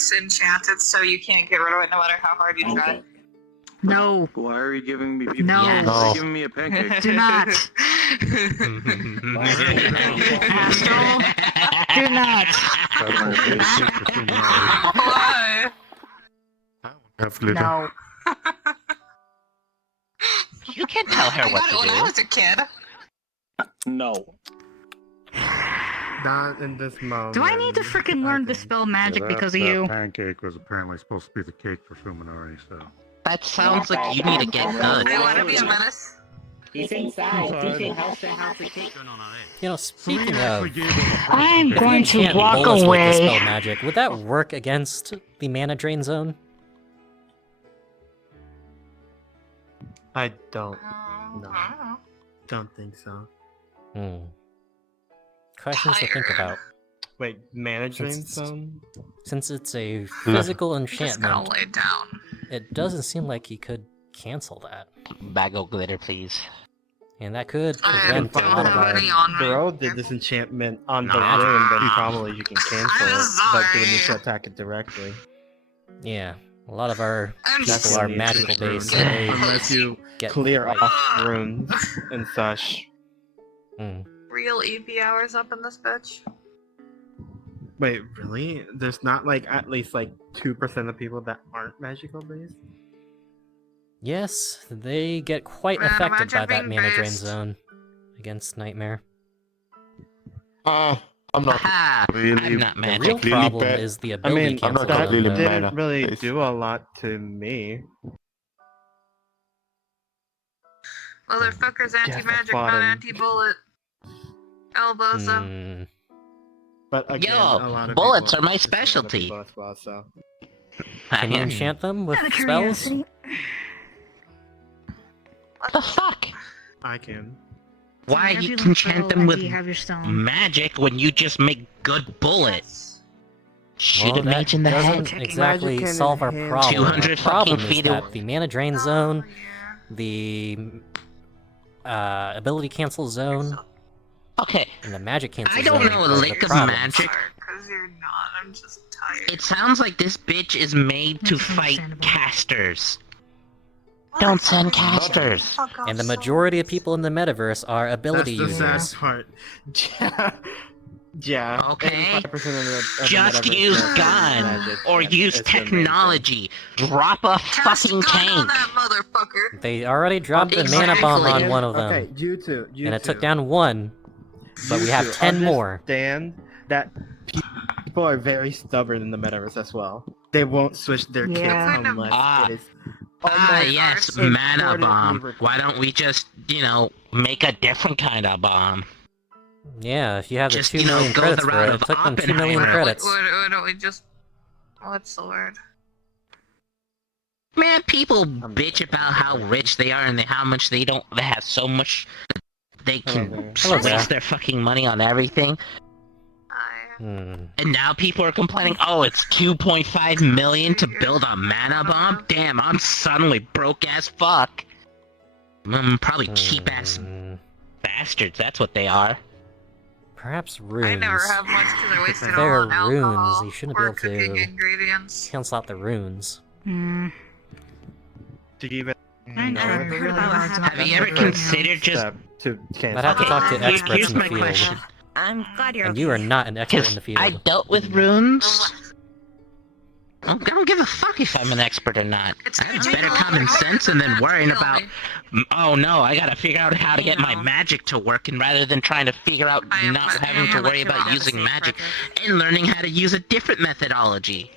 It's enchanted, so you can't get rid of it no matter how hard you try. No. Why are you giving me people? No. Why are you giving me a pancake? Do not. Astral. Do not. Why? No. You can't tell her I what got it to when I do. was a kid. No. Not in this moment. Do I need to freaking learn to spell magic because of you? Pancake was apparently supposed to be the cake for Fuminori, so. That sounds like you need to get good. I want to be a menace. He's inside. DJ helps the cake. You know, speaking of, I'm going to enchant walk bullets with away. Dispel Magic, would that work against the mana drain zone? I don't. No. I don't know. Don't think so. Questions to think about. Wait, mana drain Since- zone? Since it's a physical I'm just gonna enchantment, lay down. it doesn't seem like he could cancel that. Bag of glitter, please. And that could I prevent a don't lot of have our... any on me. Bro did this enchantment on the Nah. room, then probably you can cancel I'm it, but you need to sorry. attack it directly. Yeah, a lot of our I'm people just are Definitely magical it's true. based, so they Unless you get clear right. off runes and such. real EP hours up in this bitch. Wait, really? There's not like at least like 2% of people that aren't magical based? Yes, they get quite Man, affected by imagine that being mana drain based. zone against Nightmare. I'm not Haha! really. I'm not The magic. real completely problem bad. is the I ability mean, I'm not cancel that zone, completely though. mad. didn't really It's- do a lot to me. Motherfucker's anti-magic, fought not him. anti-bullet. Elbows up. But again, Yo, a lot of bullets people are my just want to be specialty. both well, so. Can you enchant them with Out of spells? curiosity. What the fuck? I can. Why Have you your can enchant spell them and with do you have your stone? magic when you just make good bullets? Shoot Well, a mage in the that head. doesn't exactly Magic can solve our enhance- problem. 200 Our problem fucking is feet that away. the mana drain zone, Oh, the ability cancel zone, Okay, and the magic cancel I zone don't know a are the lick of problems. magic. Because you're not, I'm just tired. It sounds like this bitch is made to That's fight understandable. casters. Don't send casters. Fuck off And the so majority of much. people in the metaverse are ability That's the users. sad part. Yeah. Okay. 85% of the Just metaverse use knows gun magic, or and use it's amazing. technology. Drop a Cast fucking gun on tank. that motherfucker. They already dropped a mana bomb on Exactly. one of them, Okay, you two. and it took down one, but we have 10 more. Understand that people are very stubborn in the metaverse as well. They won't switch their kits Yeah. unless Ah. it is. Yes, it's mana importantly bomb. required. Why don't we just, make a different kind of bomb? Yeah, if you have the Just, 2 million go credits the for route it, of it took them 2 million Oppenheimer. credits. Why don't we just... What's the word? Man, people bitch about how rich they are and how much they have so much they can Hello there. waste their fucking money on everything. And now people are complaining, oh, it's 2.5 million to build a mana bomb? Damn, I'm suddenly broke as fuck. Probably cheap ass bastards, that's what they are. Perhaps runes. I never have much because I wasted If all there on are runes, alcohol you shouldn't be or able cooking to ingredients. cancel out the runes. To even Have you ever considered just... to I'd have to talk to Okay, experts here's in the my field. question. I'm glad you're And you are not an expert in Because the field. I dealt with runes. I don't give a fuck if I'm an expert or not. I have better common sense than worrying about, oh no, I gotta figure out how to get my magic to work, and rather than trying to figure out not having to worry about using magic and learning how to use a different methodology.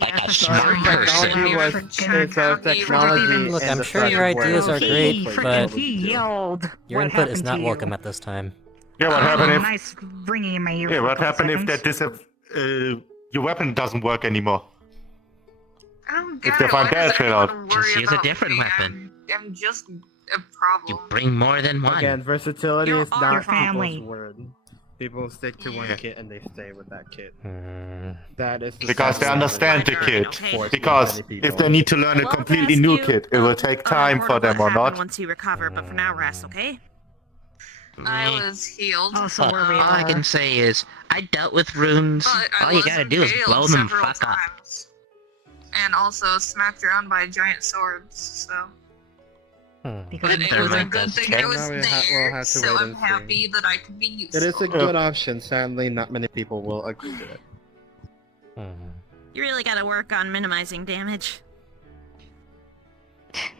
Like a smart person. technology. Look, I'm sure your ideas are great, but your input is not welcome at this time. Yeah, what happened if? Nice ringing in my ear. Yeah, for a what couple happened if seconds. that your weapon doesn't work anymore? I don't If get they it. find Why does that shit everyone out. worry Just use a about different me? weapon. I'm just a problem. You bring more than one. Again, versatility You're is our not family. people's word. People stick to one kit and they stay with that kit. That is the Because they sad understand the reality kit. for Because many if people. they need to learn a Well, I'll completely ask new you, kit, it will take on time what for them or happened not. Once you recover, but for now, rest, okay? I was healed. Oh, so where we All I are. can say is, I dealt with runes. But I All you was gotta do is impaled blow them several fuck up. times. And also smacked around by giant swords, so. Because But it They're was a like good those thing I was Now we'll there, have to so wait I'm and see. happy that I could be useful. It is a good option. Sadly, not many people will agree to it. You really gotta work on minimizing damage.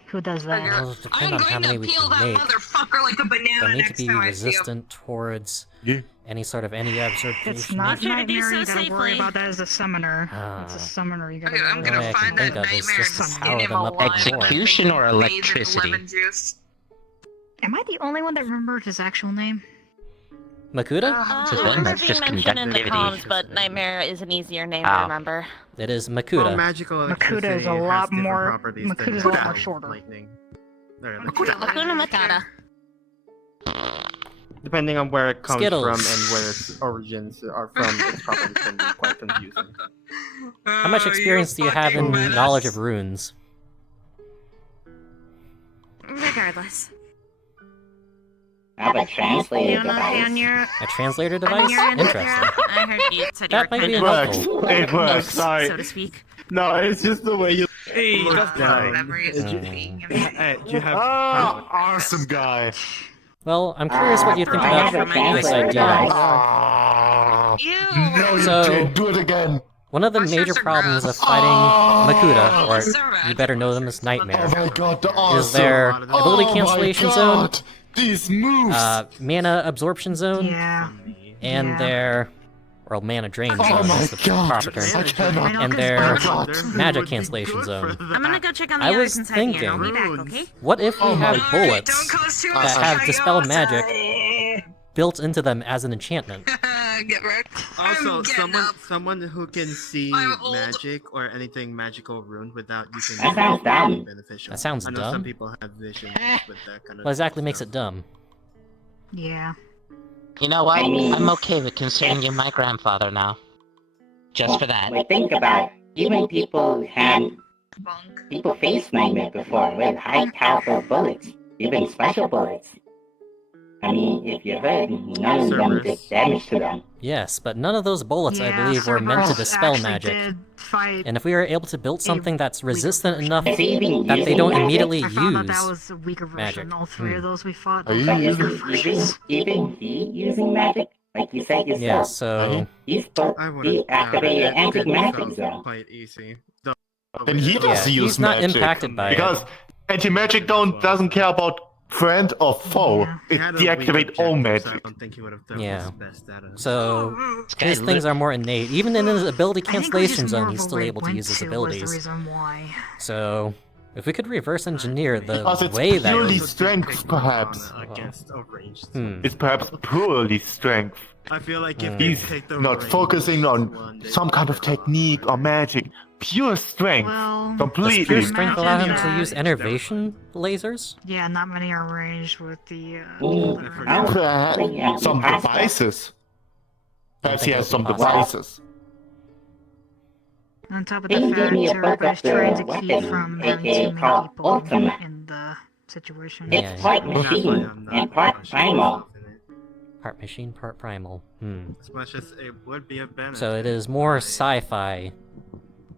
Who does that? Well, it'll depend I'm on how going many to we peel can that make. motherfucker like a banana They'll need to next be time I see him. resistant towards any sort of any absorption. It's not Try to do nightmare. so You gotta worry safely. about that as a summoner. It's a summoner. You gotta. Okay, I'm worry gonna All I about. can find that think of is nightmare just and to skin power him them up alive like and then Execution make or him bathe in electricity? lemon juice. Am I the only one that remembered his actual name? Makuta? To I them, remember that's being just mentioned in the conductivity. comms, but Nightmare is an easier name to Oh. remember. It is Well, Makuta. magical Makuta electricity is a has lot different more- properties than Makuta is a lot more magical shorter. lightning. Or Makuta. Hakuna Matata. Depending on where it comes Skittles. from and where its origins are from, its properties can be quite confusing. How much experience do you have in knowledge of runes? Regardless. I have a translator Fiona, device. on your, A translator on device? your end, Interesting. I heard you said you That were might be kind of helpful. It works. Sorry. so to speak. No, it's just the way you Hey, look that's down. Whatever he's being. Hey, do you have Awesome guy. Well, I'm curious what you think I about have a this translator idea. device. Ah. Ew! No, you So- didn't. Do it again. One of the Monsters major are problems of gross. fighting Makuta, or So rad. you better know them as Oh Nightmare, my god, the is awesome. their ability cancellation zone, These moves. mana absorption zone, Yeah. and Yeah. their mana drain Oh zone my is the god. proper term. I cannot. And their magic cancellation zone. I'm gonna go check on the I others was inside here and I'll be thinking- back, okay? What if we Oh my have god. bullets Don't cause too that much have dispel chaos. magic built into them as an enchantment? Get wrecked. Also, I'm getting up. someone who can see I'm old. magic or anything magical ruined without using That sounds dumb. would be beneficial. That sounds I know dumb. some people have vision with that kind of What exactly makes stuff. it dumb? Yeah. You know what? I mean- I'm okay with considering you my grandfather now. Just for that. But think about it. Even people face Nightmare before with high powerful bullets, even special bullets. I mean, if you're hurt, none of them did damage to them. Yes, but none of those bullets, I Yeah, believe, were meant to Cerberus dispel actually magic. did fight And if we were able to build something that's resistant enough Is he even that they using don't magic? immediately I found out that use, was a weaker magic. version. All three of those we fought. Are you But using- even he using magic? Like you said yourself. yeah, so He's supposed I to would activate an anti-magic zone. quite easy. And he yeah, does use he's not magic. impacted by Because it. anti-magic doesn't care about friend or foe. Yeah. It deactivate all So I magic. don't think he would have done Yeah. his best at it. So This guy his things are more innate. Even in his ability I think cancellation just zone, more he's of a still way able to went use his to was abilities. the reason why. So if we could reverse engineer the Because it's way that purely Also strength, pick perhaps. Nirvana against a ranged It's perhaps purely strength. I feel like if He's you take the Not ranged focusing on one, they some kind of would have technique or magic. Pure strength. Well, does Completely. pure strength allow him to Imagine use that- enervation lasers? yeah, not many are ranged with the. Ooh, other- I was Perhaps thinking some impossible. devices. Perhaps he think has it'll some be possible. devices. On top of They the gave fact, me a book everybody's of the trying to keep weapon, from having aka too many called people Ultima. in the situation. Yeah. It's part That's why machine I'm not and part pushing primal. myself in it. Part machine, part primal. As much as it would be a benefit. So it is more sci-fi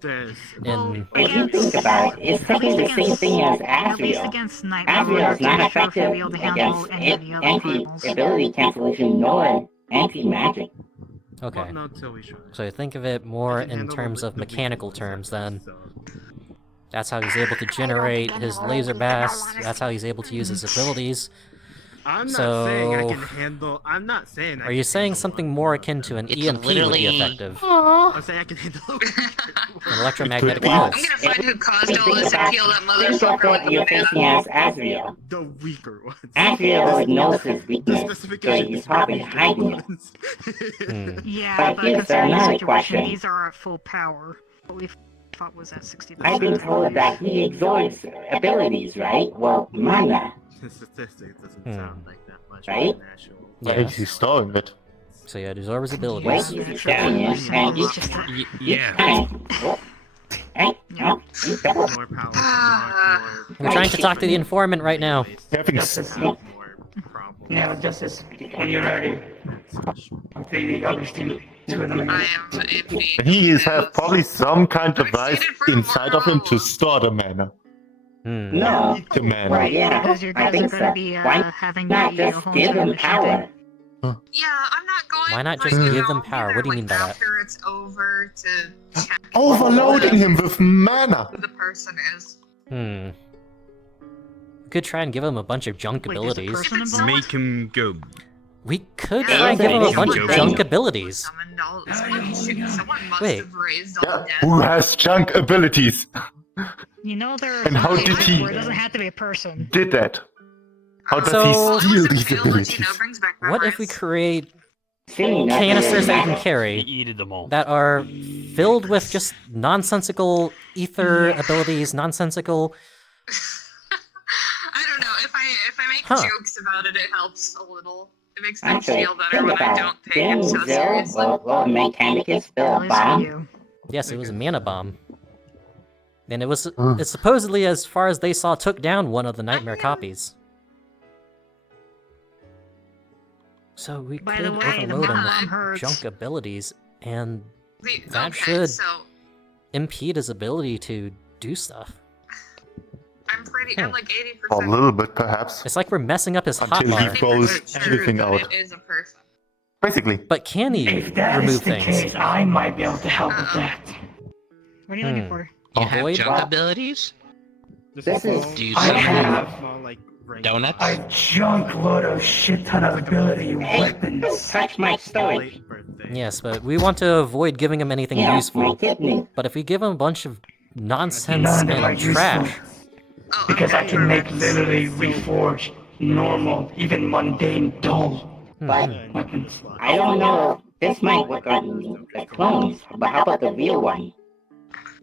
There's in... If you think about it, it's At least simply the same against- thing as At least Asriel. against Nightmare, Asriel is not I'm not sure if effective he'll be able to handle against any of the other primals. anti-ability cancellation nor anti-magic. Okay. Well, not till we try. So think of it more I can in handle terms the of weaker mechanical ones, terms that's- then. so- That's how he's able to generate his laser bass, that's how he's able to use his abilities. I'm not saying I So- can handle. I'm not saying. I Are you can saying handle something one more weapon. akin to an It's EMP would be literally- effective? I'm saying I can handle. An electromagnetic Well, I'm pulse. gonna find who caused Think all this and about- peel that think of motherfucker what with you're the banana. facing as Asriel. The weaker ones. Asriel knows his The weakness, so specification he's is probably weaker hiding it. ones. Hmm. Yeah, But but here's considering the another situation, question. these are at full power. What we fought was at 60%. I've been told that he exhorts abilities, right? Well, mana. The statistics doesn't Hmm. sound like that much Right? of an actual. Maybe Yes. he's storing it. So yeah, absorb his Wait, abilities. he's carrying it, and each time. Whoop. Hey, no, you better. More power. We're trying to talk to the informant right now. Having More problem. Now, Justice, when you're ready, the others two of them. I am indeed. He is have probably some kind of I'm device excited for inside of him to tomorrow. store the mana. No. The mana. Well, yeah, Because you I guys are think going to so. be Why having not the just whole give time him of shooting. power? Yeah, I'm not going. Why not right just now, give them power? What do you mean by that? After it's over to check Overloading him with mana. who the person is. We could try and give him a bunch of junk Wait, there's a abilities. person If it's involved? Make him go. We could Yeah, try and give him a someone bunch of has junk abilities. Summoned all. Someone must Wait. have raised all Yeah, the dead. who has junk abilities? You know there are And how did he- where it doesn't have to be a person. Did that? How does So- he steal these abilities? Brings back What if we memories. create Silly nothing canisters that you can matters. carry Eated them all. that are filled with just nonsensical ether abilities, nonsensical... I don't know. If I make Huh. jokes about it, it helps a little. It makes me Actually, feel better think when I about don't it. take it Didn't so Zero seriously. or Mechanicus build At a least for bomb? you. Yes, it was a mana bomb. And it was it supposedly, as far as they saw, took down one of the nightmare copies. So we By could the way, the overload him bomb with hurts. junk abilities, and that Okay, should so impede his ability to do stuff. I'm like 80%. A little bit, perhaps. It's like we're messing up his Until he hotbar. throws 80% sure everything that out. It is a person. Basically. But can he If that remove is the things? case, I might be able to help with that. What are you looking for? You have Avoid junk what? abilities? This is. Do you I summon have donuts? a junk load of shit ton of ability weapons. Touch my storage. Yes, but we want to avoid giving him anything Yeah, my useful. kidney. But if we give him a bunch of nonsense None of them are and useful. trash, Oh, Because I okay. can make literally reforged, normal, even mundane, dull weapons. I don't know. This might work on the clones, but how about the real one?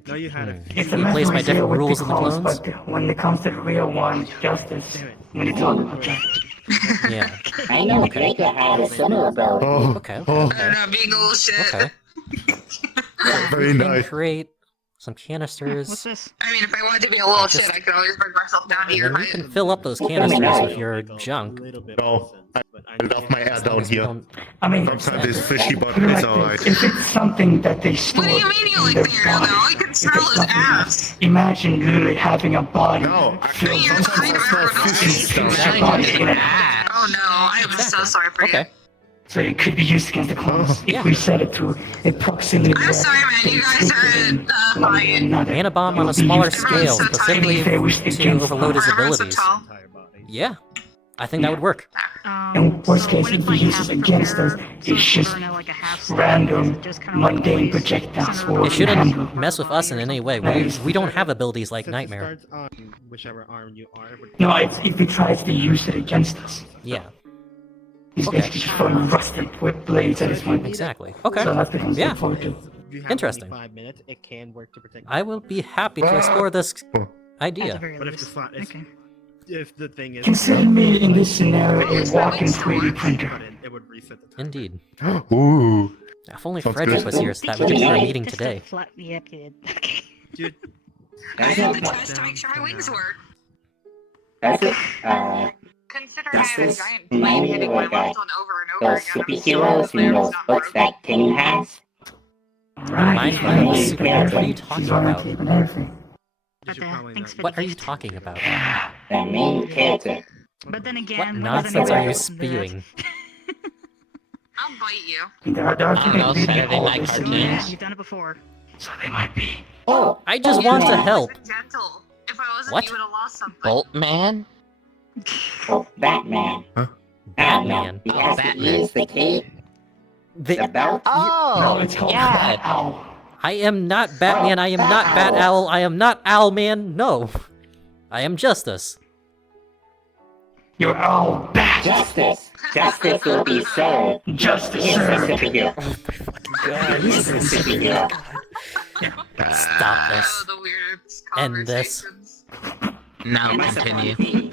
No, you had it. It's a You mess place my with deal different with rules the in the clones? But when it comes to the real one, Justice, we need to talk about that. yeah. I know Okay. Draco had a similar ability. Oh, Okay, okay, oh, I okay. don't know, being a little shit. Okay. very We can nice. create some What's canisters, this? I mean, if I wanted to be a little Just- shit, I could always bring myself down to and your then we height. can fill up those canisters with your junk. No, I love my air down here. I mean, Sometimes it's fishy, but put it it's like alright. this. If it's something that they store, What do you mean you like in the their air, body, though? You can smell his ass. Imagine literally having a body. No, actually, You're sometimes kind of it's not everyone fishy else. stuff. Your body in it. Oh no, I am so sorry for you. Okay. So it could be used against the clones Yeah. if we set it to a proximity. I'm sorry, man. You guys are at Mana bomb on a smaller scale, so specifically to overload his Everyone's so abilities. tall. Yeah, I think that would work. In worst case, what if if he I uses have it against us, prepared so it's it's just burn out like a half second? random, Just kinda like mundane always projectiles center for around It us to the handle. shouldn't mess with us in any way. We don't have abilities like Since it Nightmare. starts on whichever arm you are. No, it's if he tries to use it against us. Yeah, He's Okay. basically just throwing rusted with blades at his point. exactly. Okay. So that's what I'm Yeah. looking forward to. You have Interesting. only 5 minutes. It can work to protect. I will be happy to explore this At the idea. very But if the least. slot is, Okay. if the thing is, Consider me in this scenario a walking 3D printer. it would reset the time. Indeed. Ooh. If only Sounds Frederick good. was here so that we could do our meeting today. Yep, good. Dude, I had the Down test to make sure my for wings now. work. That's it. Considering I had a This giant is plane hitting my like left one over and over those again, I'm superheroes so in glad those it's not books broken. that King has. Right. Mind Flayer is superhero. What are you talking about? you But should probably thanks not. for What the are you gift. talking about? The main character. But then What again, nonsense are you spewing? I'll bite you. There are I don't know, Saturday night Go ahead, cartoons. you've done it before. So they might be. Oh, I just want to You've help. been gentle. If I wasn't, What? you would have lost something. Boltman? oh, Batman. Huh? Batman. He Oh, has to Batman. use the cape, the The, belt. Oh, no, it's called yeah. Bat Owl. I am not Batman. I am not Bat Owl. I am not Owlman. No, I am Justice. You're all bat. Justice! Justice will be served. Justice He's the served. superhero. He's the superhero. Stop this. Oh, the weird End this. conversations. No, continue.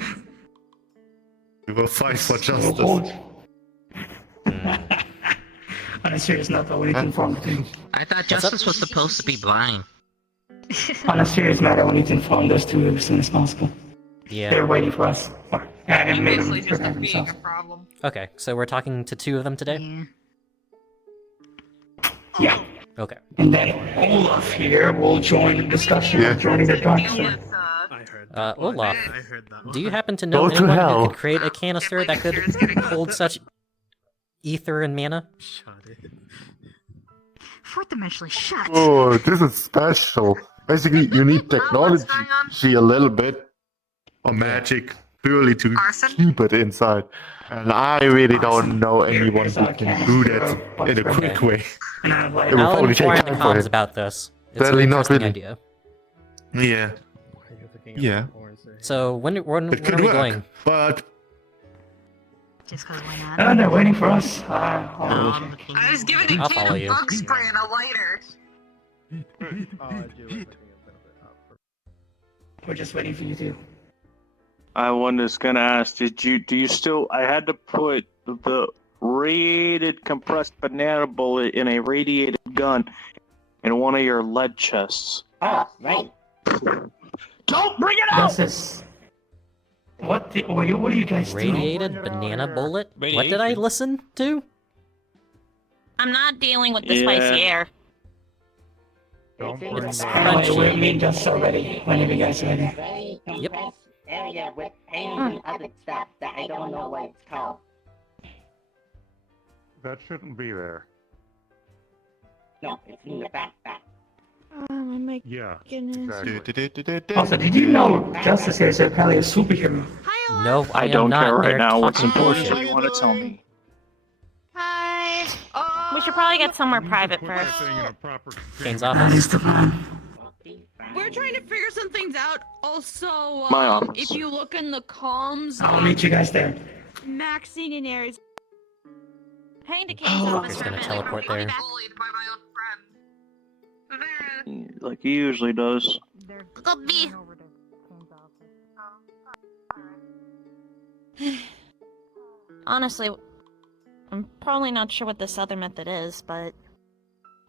We will fight for justice. Hold. On a serious note, though, we need to inform the team. I thought Justice was supposed to be blind. On a serious matter, we need to inform those two as soon as possible. Yeah. They're waiting for us. Or had him I'm made basically him just protect being himself. a problem. Okay, so we're talking to two of them today? Yeah. Yeah. Okay. And then Olaf here will join the discussion of joining the dark side. I heard that one. Olaf, I heard that one. do you happen to know Go to anyone who hell. could create a canister that could hold such ether and mana? Shut it. Fourth dimensionally shut. Oh, this is special. Basically, you need technology a little bit, or magic, purely to keep it inside. And I really don't know anyone who can do that in a quick way. It will I'll probably take inquire in the time for comms him. about this. It's Sadly, an not interesting really. idea. Yeah. Yeah. So when It are could we work, going? but Just because why not? Oh, they're waiting for us. I was given a I'll can follow of you. bug spray and a lighter. We're just waiting for you to. I was gonna ask, do you still, I had to put the radiated compressed banana bullet in a radiated gun in one of your lead chests. Oh, right. Don't bring it out! This. What are you guys doing? Radiated banana bullet? What did I listen to? I'm not dealing with the spicy air. We're meeting us already. Whenever you guys are ready. Very compressed area with pain and other stuff that I don't know what it's called. that shouldn't be there. No, it's in the backpack. Oh my Yeah. goodness. Also, did you know Justice here is apparently a superhero? No, I am don't not. care right They're now. What's talking important bullshit. you want to tell me? Hi. Oh. We should probably get somewhere private first. Kane's That office. is the plan. We're trying to figure some things out. Also, My office. if you look in the comms, I'll meet you guys there. Maxine and Aries. Hang to Kane's office Just for a gonna minute. teleport there. Bullied by my own friend. There. Like he usually does. Go be. Honestly, I'm probably not sure what this other method is, but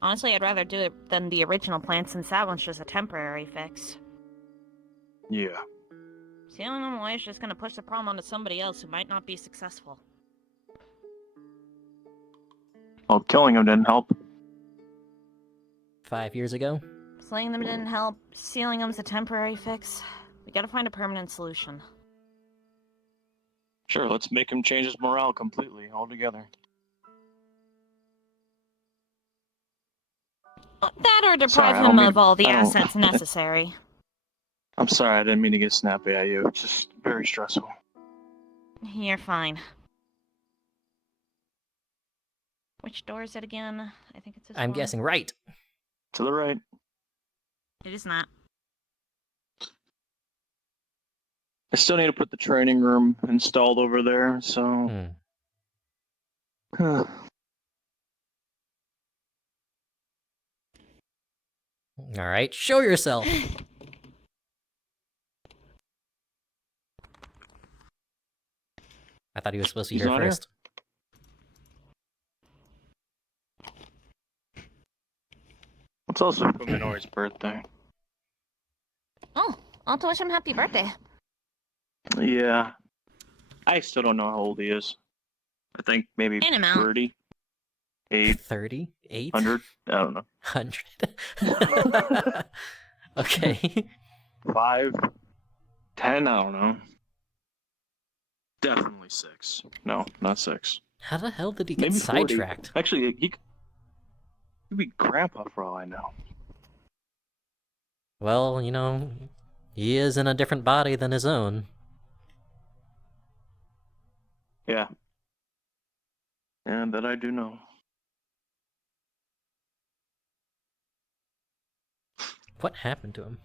honestly, I'd rather do it than the original plan since that one's just a temporary fix. Yeah. Sealing them away is just gonna push the problem onto somebody else who might not be successful. Well, killing him didn't help. 5 years ago. Slaying them didn't help. Sealing them's a temporary fix. We gotta find a permanent solution. Sure, let's make him change his morale completely, altogether. That or deprive Sorry, I don't him mean- of all the I don't- assets necessary. I'm sorry, I didn't mean to get snappy at you. It's just very stressful. You're fine. Which door is it again? I think it's this I'm one. guessing right. To the right. It is not. I still need to put the training room installed over there, so... Hmm. Alright, show yourself! I thought he was supposed to be He's here not here. first. It's also Fuminori's birthday. Oh, I'll to wish him happy birthday. Yeah. I still don't know how old he is. I think maybe In amount. 30. 8. 38? 100? I don't know. 100. Okay. 5. 10? I don't know. Definitely 6. No, not 6. How the hell did he get Maybe 40. sidetracked? Actually, he could be Grandpa for all I know. Well, you know, he is in a different body than his own. Yeah. And that I do know. What happened to him?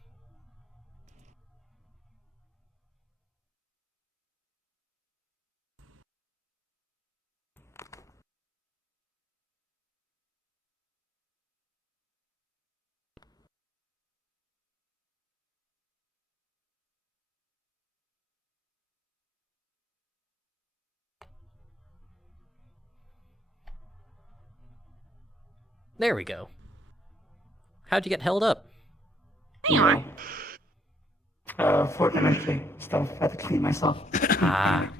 There we go. How'd you get held up? Hang on. Fortnightly stuff. I had to clean myself. Ah.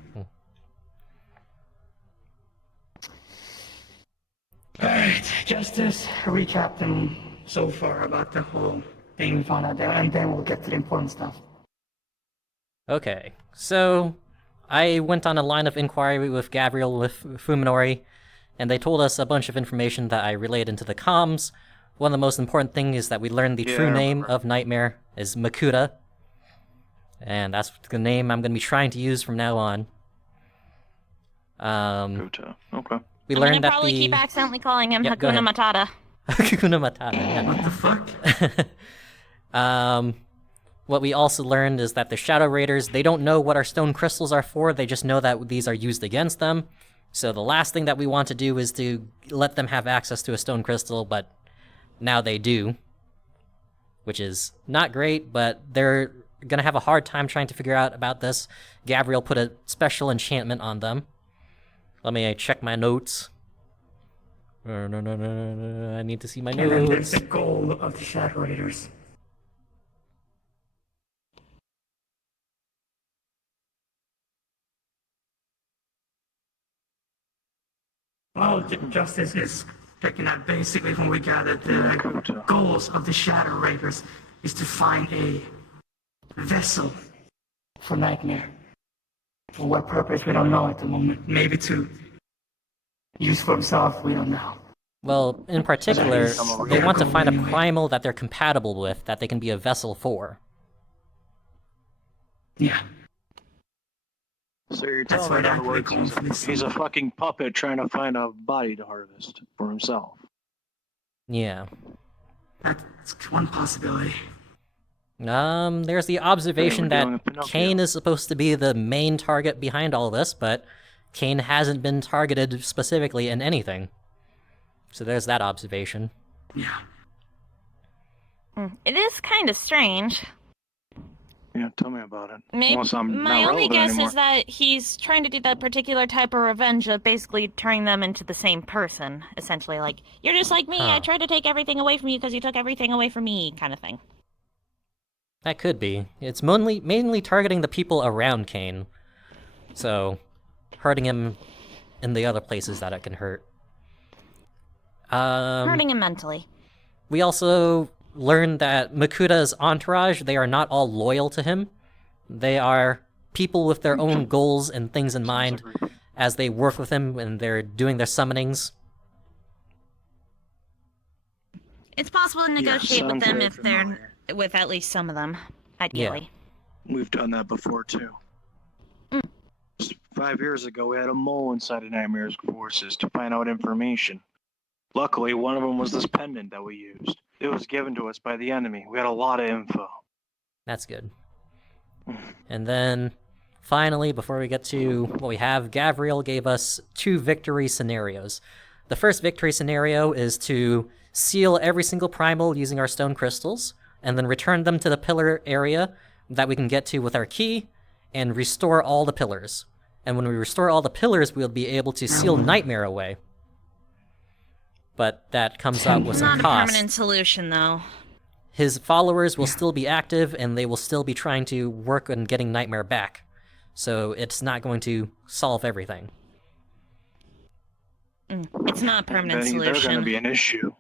Alright, Justice, recapping so far about the whole thing we found out there, and then we'll get to the important stuff. Okay, so I went on a line of inquiry with Gabriel with Fuminori, and they told us a bunch of information that I relayed into the comms. One of the most important things is that we learned the true name of Nightmare is Makuta, and that's the name I'm going to be trying to use from now on. Makuta. Okay. We I'm learned gonna that probably the... keep accidentally calling him Yep, go Hakuna ahead. Matata. Hakuna Matata, yeah. What the fuck? What we also learned is that the Shadow Raiders, they don't know what our stone crystals are for, they just know that these are used against them. So the last thing that we want to do is to let them have access to a stone crystal, but now they do. Which is not great, but they're gonna have a hard time trying to figure out about this. Gabriel put a special enchantment on them. Let me check my notes. I need to see my And then there's notes. the goal of the Shadow Raiders. Well, Justice is picking up basically when we gathered the goals of the Shadow Raiders is to find a vessel for Nightmare. For what purpose, we don't know at the moment. Maybe to use for himself, we don't know. Well, in particular, they want to find a primal that they're compatible with, that they can be a vessel for. Yeah. So you're telling me, in other words, he's a fucking puppet trying to find a body to harvest for himself. Yeah. That's one possibility. There's the observation that Kane is supposed to be the main target behind all this, but Kane hasn't been targeted specifically in anything. So there's that observation. Yeah. It is kind of strange. Yeah, tell me about it. Maybe, Unless I'm my not only relevant guess anymore. is that he's trying to do that particular type of revenge of basically turning them into the same person, essentially. Like, you're just like me, I tried to take everything away from you because you took everything away from me, kind of thing. That could be. It's mainly targeting the people around Kane. So, hurting him in the other places that it can hurt. Hurting him mentally. We also learned that Makuta's entourage, they are not all loyal to him. They are people with their own goals and things in mind as they work with him when they're doing their summonings. It's possible to negotiate with them if they're with at least some of them, ideally. We've done that before, too. 5 years ago, we had a mole inside of Nightmare's forces to find out information. Luckily, one of them was this pendant that we used. It was given to us by the enemy. We had a lot of info. That's good. And then, finally, before we get to what we have, Gabriel gave us 2 victory scenarios. The first victory scenario is to seal every single primal using our stone crystals, and then return them to the pillar area that we can get to with our key, and restore all the pillars. And when we restore all the pillars, we'll be able to seal Nightmare away. But that comes out with some Not a cost. permanent solution, though. His followers will still be active, and they will still be trying to work on getting Nightmare back. So it's not going to solve everything. It's not a permanent They're solution. going to be an issue.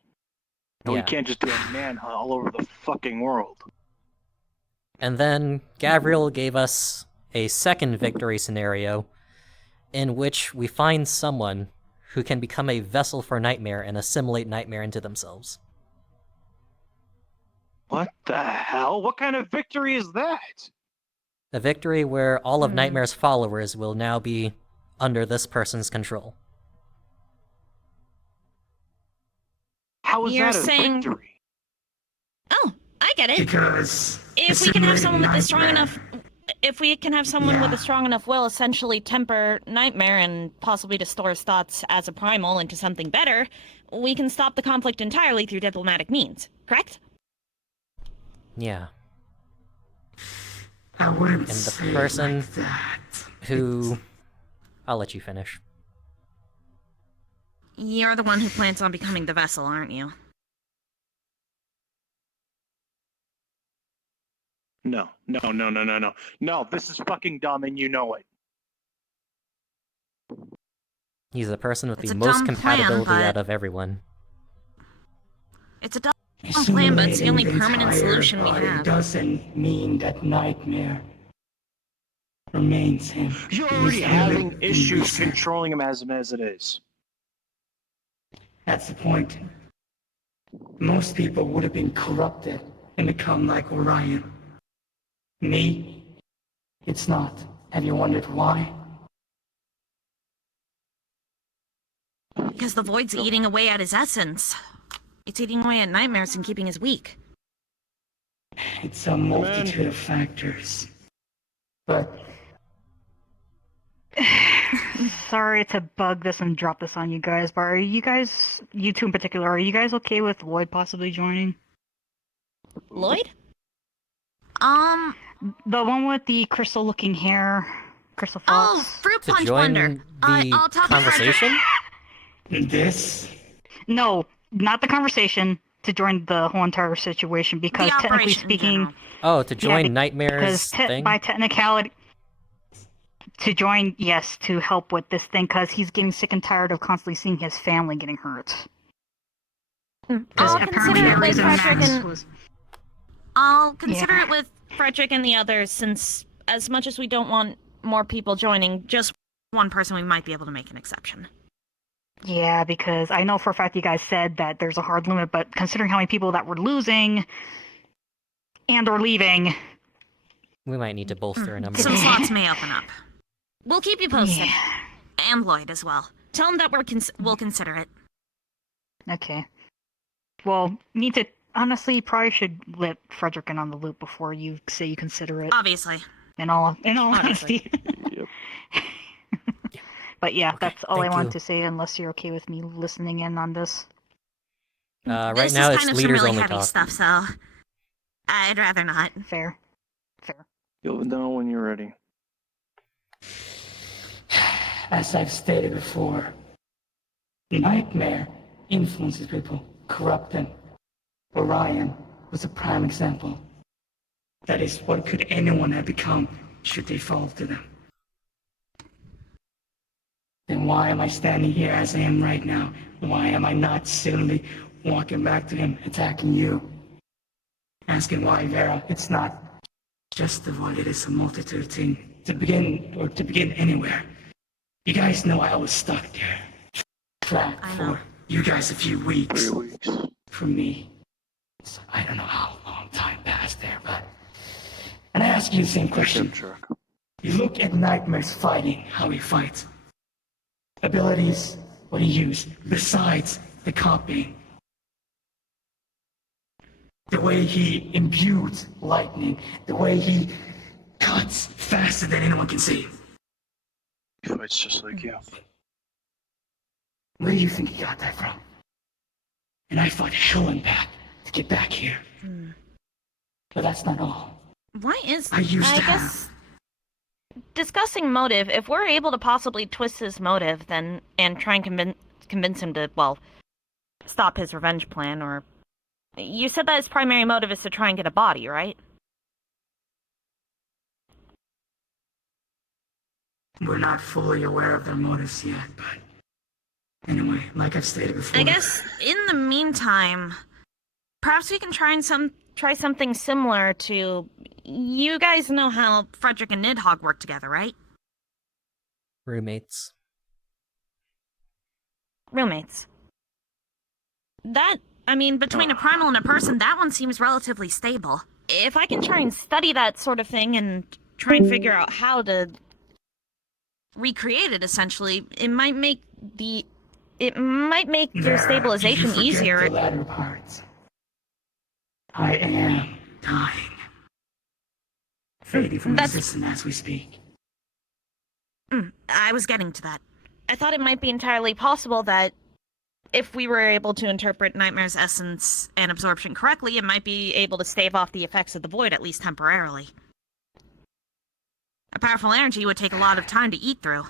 And we Yeah. can't just do a manhunt all over the fucking world. And then Gabriel gave us a second victory scenario in which we find someone who can become a vessel for Nightmare and assimilate Nightmare into themselves. What the hell? What kind of victory is that? A victory where all of Nightmare's followers will now be under this person's control. How is You're that a saying- victory? Oh, I get it. Because If we can have someone with a strong Nightmare. enough... If we can have someone with a strong enough will essentially temper Nightmare and possibly distort his thoughts as a primal into something better, we can stop the conflict entirely through diplomatic means, correct? Yeah. I wouldn't And the say person like that. who... I'll let you finish. You're the one who plans on becoming the vessel, aren't you? No. No, this is fucking dumb and you know it. He's the person with It's the a most dumb compatibility plan, but- out of everyone. It's a dumb plan, but it's the only permanent solution we have. Doesn't mean that Nightmare remains him. You're He's already having really issues innocent. controlling him as it is. That's the point. Most people would have been corrupted and become like Orion. Me? It's not. Have you wondered why? Because the void's eating away at his essence. It's eating away at nightmares and keeping us weak. It's a multitude of factors. But Sorry to bug this and drop this on you guys, but are you guys, you two in particular, are you guys okay with Lloyd possibly joining? Lloyd? The one with the crystal-looking hair, crystal Oh, fox. Fruit To Punch join Wonder. the I'll talk conversation? this? No, not the conversation. To join the whole entire situation, because The technically operation in speaking, general. Oh, to join because Nightmare's thing? by technicality, to join, yes, to help with this thing, because he's getting sick and tired of constantly seeing his family getting hurt. I'll apparently consider it the with reason Frederick Max and was- I'll consider Yeah. it with Frederick and the others, since as much as we don't want more people joining, just one person we might be able to make an exception. Yeah, because I know for a fact you guys said that there's a hard limit, but considering how many people that we're losing and or leaving, We might need to bolster a number. Some slots may open up. We'll keep you posted. Yeah. And Lloyd as well. Tell him that we'll consider it. Okay. Well, need to honestly probably should let Frederick in on the loop before you say you consider it. Obviously. In all Obviously. honesty. But yeah, Okay, that's all I thank wanted you. to say. Unless you're okay with me listening in on this. Right This now, is it's kind of some leaders really only heavy talk. stuff, so I'd rather not. Fair. You'll know when you're ready. As I've stated before, Nightmare influences people, corrupt them. Orion was a prime example. That is, what could anyone have become should they fall to them? Then why am I standing here as I am right now? Why am I not suddenly walking back to him, attacking you? Asking why, Vera, it's not just the void, it is a multitude thing. To begin anywhere. You guys know I was stuck there. Trapped for you guys a few weeks. 3 weeks. For me, I don't know how long time passed there, but... And I ask you the same question. You look at Nightmare's fighting, how he fights. Abilities, what he used, besides the copying. The way he imbued lightning, the way he cuts faster than anyone can see. He fights just like you. Where do you think he got that from? And I fought hell and back to get back here. But that's not all. Why is I used to guess discussing motive, if we're able to possibly twist his motive then and try and convince him to, well, stop his revenge plan, or you said that his primary motive is to try and get a body, right? We're not fully aware of their motives yet, but anyway, like I've stated before. I guess in the meantime, perhaps we can try something similar to, you guys know how Frederick and Nidhogg work together, right? Roommates. Roommates. That, I mean, between a primal and a person, that one seems relatively stable. If I can try and study that sort of thing and try and figure out how to recreate it, essentially, it might make their stabilization you forget easier. The latter parts. I am dying. Fading from existence as we speak. I was getting to that. I thought it might be entirely possible that if we were able to interpret Nightmare's essence and absorption correctly, it might be able to stave off the effects of the void, at least temporarily. A powerful energy would take a lot of time to eat through.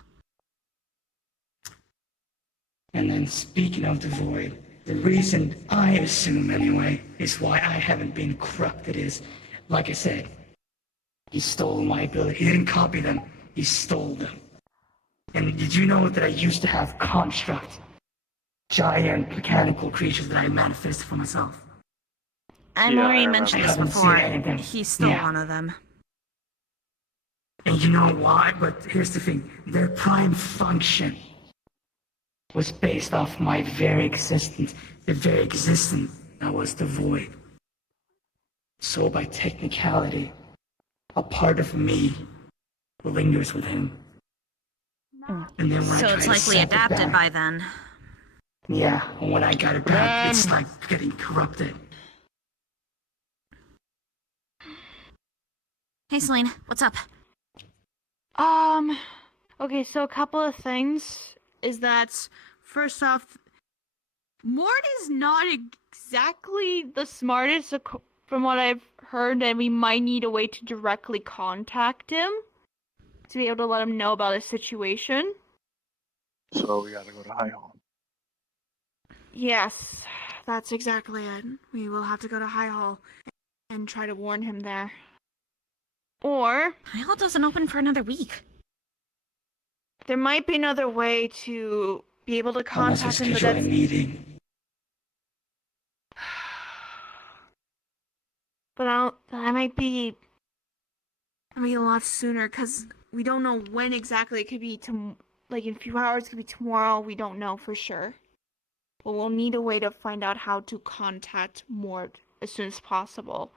And then speaking of the void, the reason I assume anyway is why I haven't been corrupted is, like I said, He stole my ability. He didn't copy them. He stole them. And did you know that I used to have construct, giant mechanical creatures that I manifested for myself? I'm already mentioned this before. He's still one of them. And you know why? But here's the thing. Their prime function was based off my very existence. The very existence that was the void. So by technicality, a part of me lingers with him. And then when So I it's try to likely sap it adapted back, by then. yeah, and when I got it back, it's like getting corrupted. Hey, Celine, what's up? Okay, so a couple of things is that, first off, Mort is not exactly the smartest from what I've heard, and we might need a way to directly contact him to be able to let him know about his situation. So we gotta go to High Hall. Yes, that's exactly it. We will have to go to High Hall and try to warn him there. Or High Hall doesn't open for another week. there might be another way to be able to contact him, but Schedule a that's... meeting. But that might be a lot sooner, because we don't know when exactly. It could be like in a few hours, it could be tomorrow. We don't know for sure. But we'll need a way to find out how to contact Mort as soon as possible.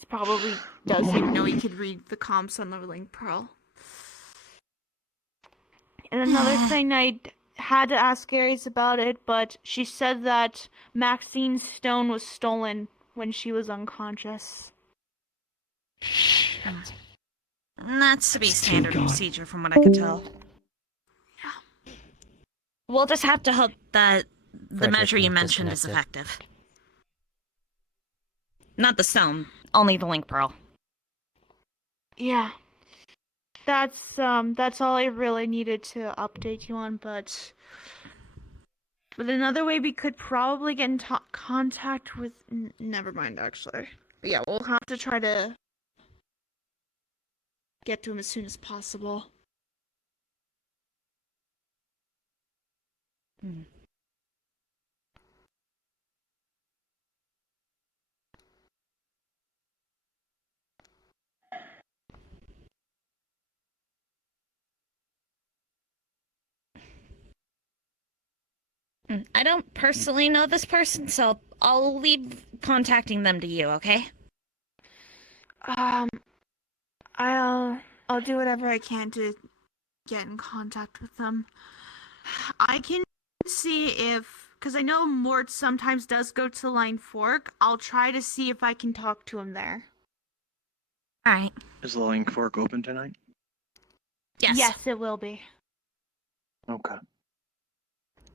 He probably doesn't even know he could read the comps on the Link Pearl. And another thing, I had to ask Aries about it, but she said that Maxine's stone was stolen when she was unconscious. That's to be standard procedure from what I could tell. Yeah. We'll just have to hope that the measure you mentioned is effective. Not the stone, only the Link Pearl. Yeah. That's all I really needed to update you on, but another way we could probably get in contact with... never mind, actually. But yeah, we'll have to try to get to him as soon as possible. I don't personally know this person, so I'll leave contacting them to you, okay? I'll do whatever I can to get in contact with them. I can see if, because I know Mort sometimes does go to Line Fork. I'll try to see if I can talk to him there. Alright. Is the Line Fork open tonight? Yes. Yes, it will be. Okay.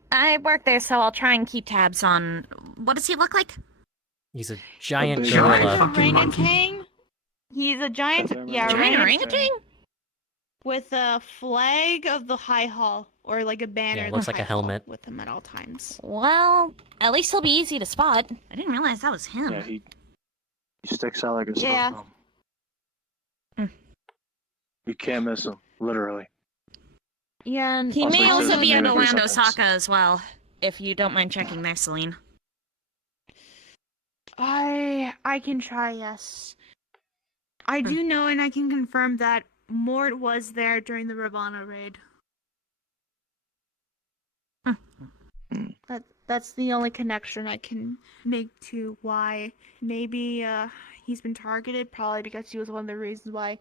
I work there, so I'll try and keep tabs on... What does he look like? He's a giant Giant gorilla. Orangutan? He's a giant, Giant orangutan? With a flag of the High Hall, or like a banner. Yeah, of looks the like a High Hall helmet. with him at all times. Well, at least he'll be easy to spot. I didn't realize that was him. Yeah, he sticks out like a sore Yeah. thumb. You can't miss him, literally. Yeah, and He Also, may he also says be his at name every Orlando sentence. Saka as well, if you don't mind checking there, Celine. I can try, yes. I do know, and I can confirm that Mort was there during the Ravana raid. That's the only connection I can make to why maybe he's been targeted, probably because he was one of the reasons why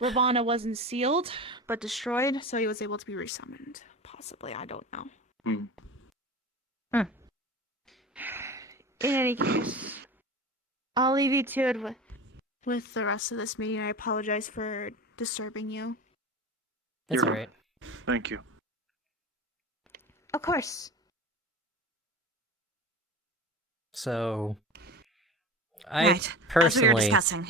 Ravana wasn't sealed but destroyed, so he was able to be resummoned. Possibly, I don't know. In any case, I'll leave you to it with the rest of this meeting. I apologize for disturbing you. It's You're- alright. Thank you. Of course. So, I Right, as we were personally discussing.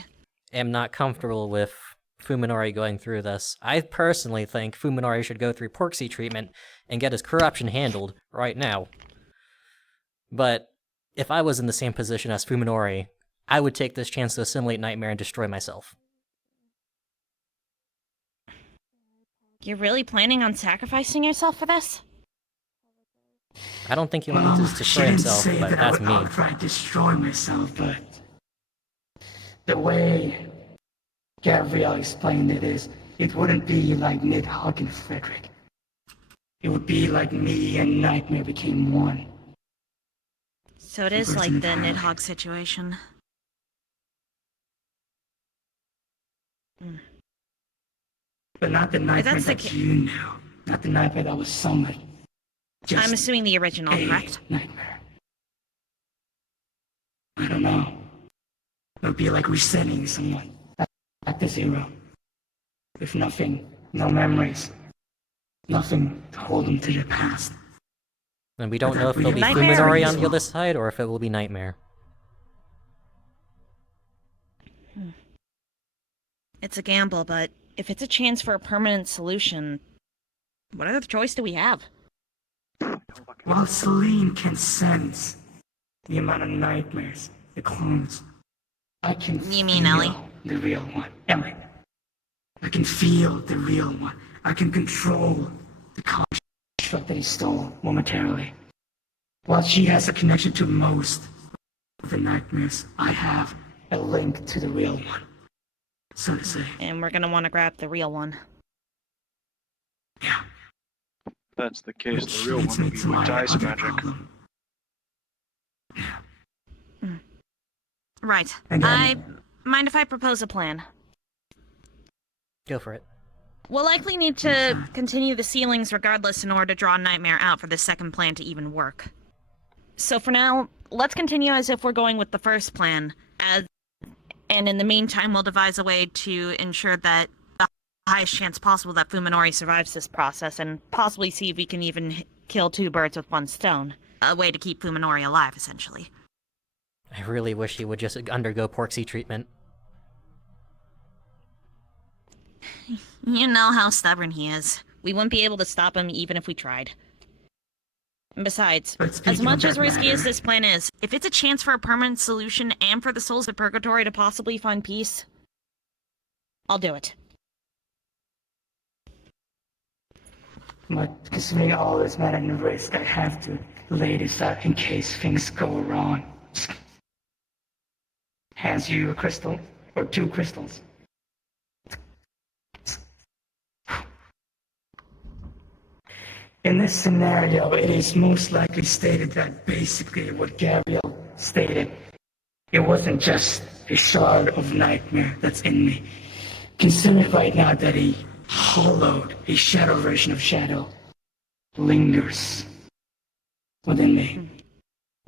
am not comfortable with Fuminori going through this. I personally think Fuminori should go through Porksy treatment and get his corruption handled right now. But if I was in the same position as Fuminori, I would take this chance to assimilate Nightmare and destroy myself. You're really planning on sacrificing yourself for this? I don't think he'll need to destroy himself, say but that that's I me. would outright destroy myself, but the way Gabrielle explained it is, it wouldn't be like Nidhogg and Frederick. It would be like me and Nightmare became one. So it is like the Nidhogg situation. But not the Nightmare that you knew. Not the Nightmare that was summoned. I'm assuming the original, correct? Nightmare. I don't know. It would be like resetting someone back to zero. With nothing, no memories, nothing to hold them to their past. And we don't know if there'll be Nightmare. Fuminori on the other side, or if it will be Nightmare. It's a gamble, but if it's a chance for a permanent solution, what other choice do we have? While Celine can sense the amount of nightmares, the clones, I can You mean feel Ellie? the real one. Ellie. I can feel the real one. I can control the construct that he stole momentarily. While she has a connection to most of the nightmares, I have a link to the real one, so to say. And we're gonna want to grab the real one. Yeah. If that's the case, Which the real leads one me would be to my with dice other magic. problem. Right. Again. Mind if I propose a plan? Go for it. We'll likely need to continue the ceilings regardless in order to draw Nightmare out for this second plan to even work. So for now, let's continue as if we're going with the first plan, and in the meantime we'll devise a way to ensure that the highest chance possible that Fuminori survives this process, and possibly see if we can even kill two birds with one stone. A way to keep Fuminori alive, essentially. I really wish he would just undergo Porksy treatment. You know how stubborn he is. We wouldn't be able to stop him even if we tried. And besides, as much as risky as this plan is, if it's a chance for a permanent solution and for the souls of Purgatory to possibly find peace, I'll do it. But considering all this matter and risk, I have to lay this out in case things go wrong. Hands you a crystal, or 2 crystals. In this scenario, it is most likely stated that basically what Gabriel stated, it wasn't just a shard of nightmare that's in me. Consider right now that a hollowed, a shadow version of Shadow lingers within me.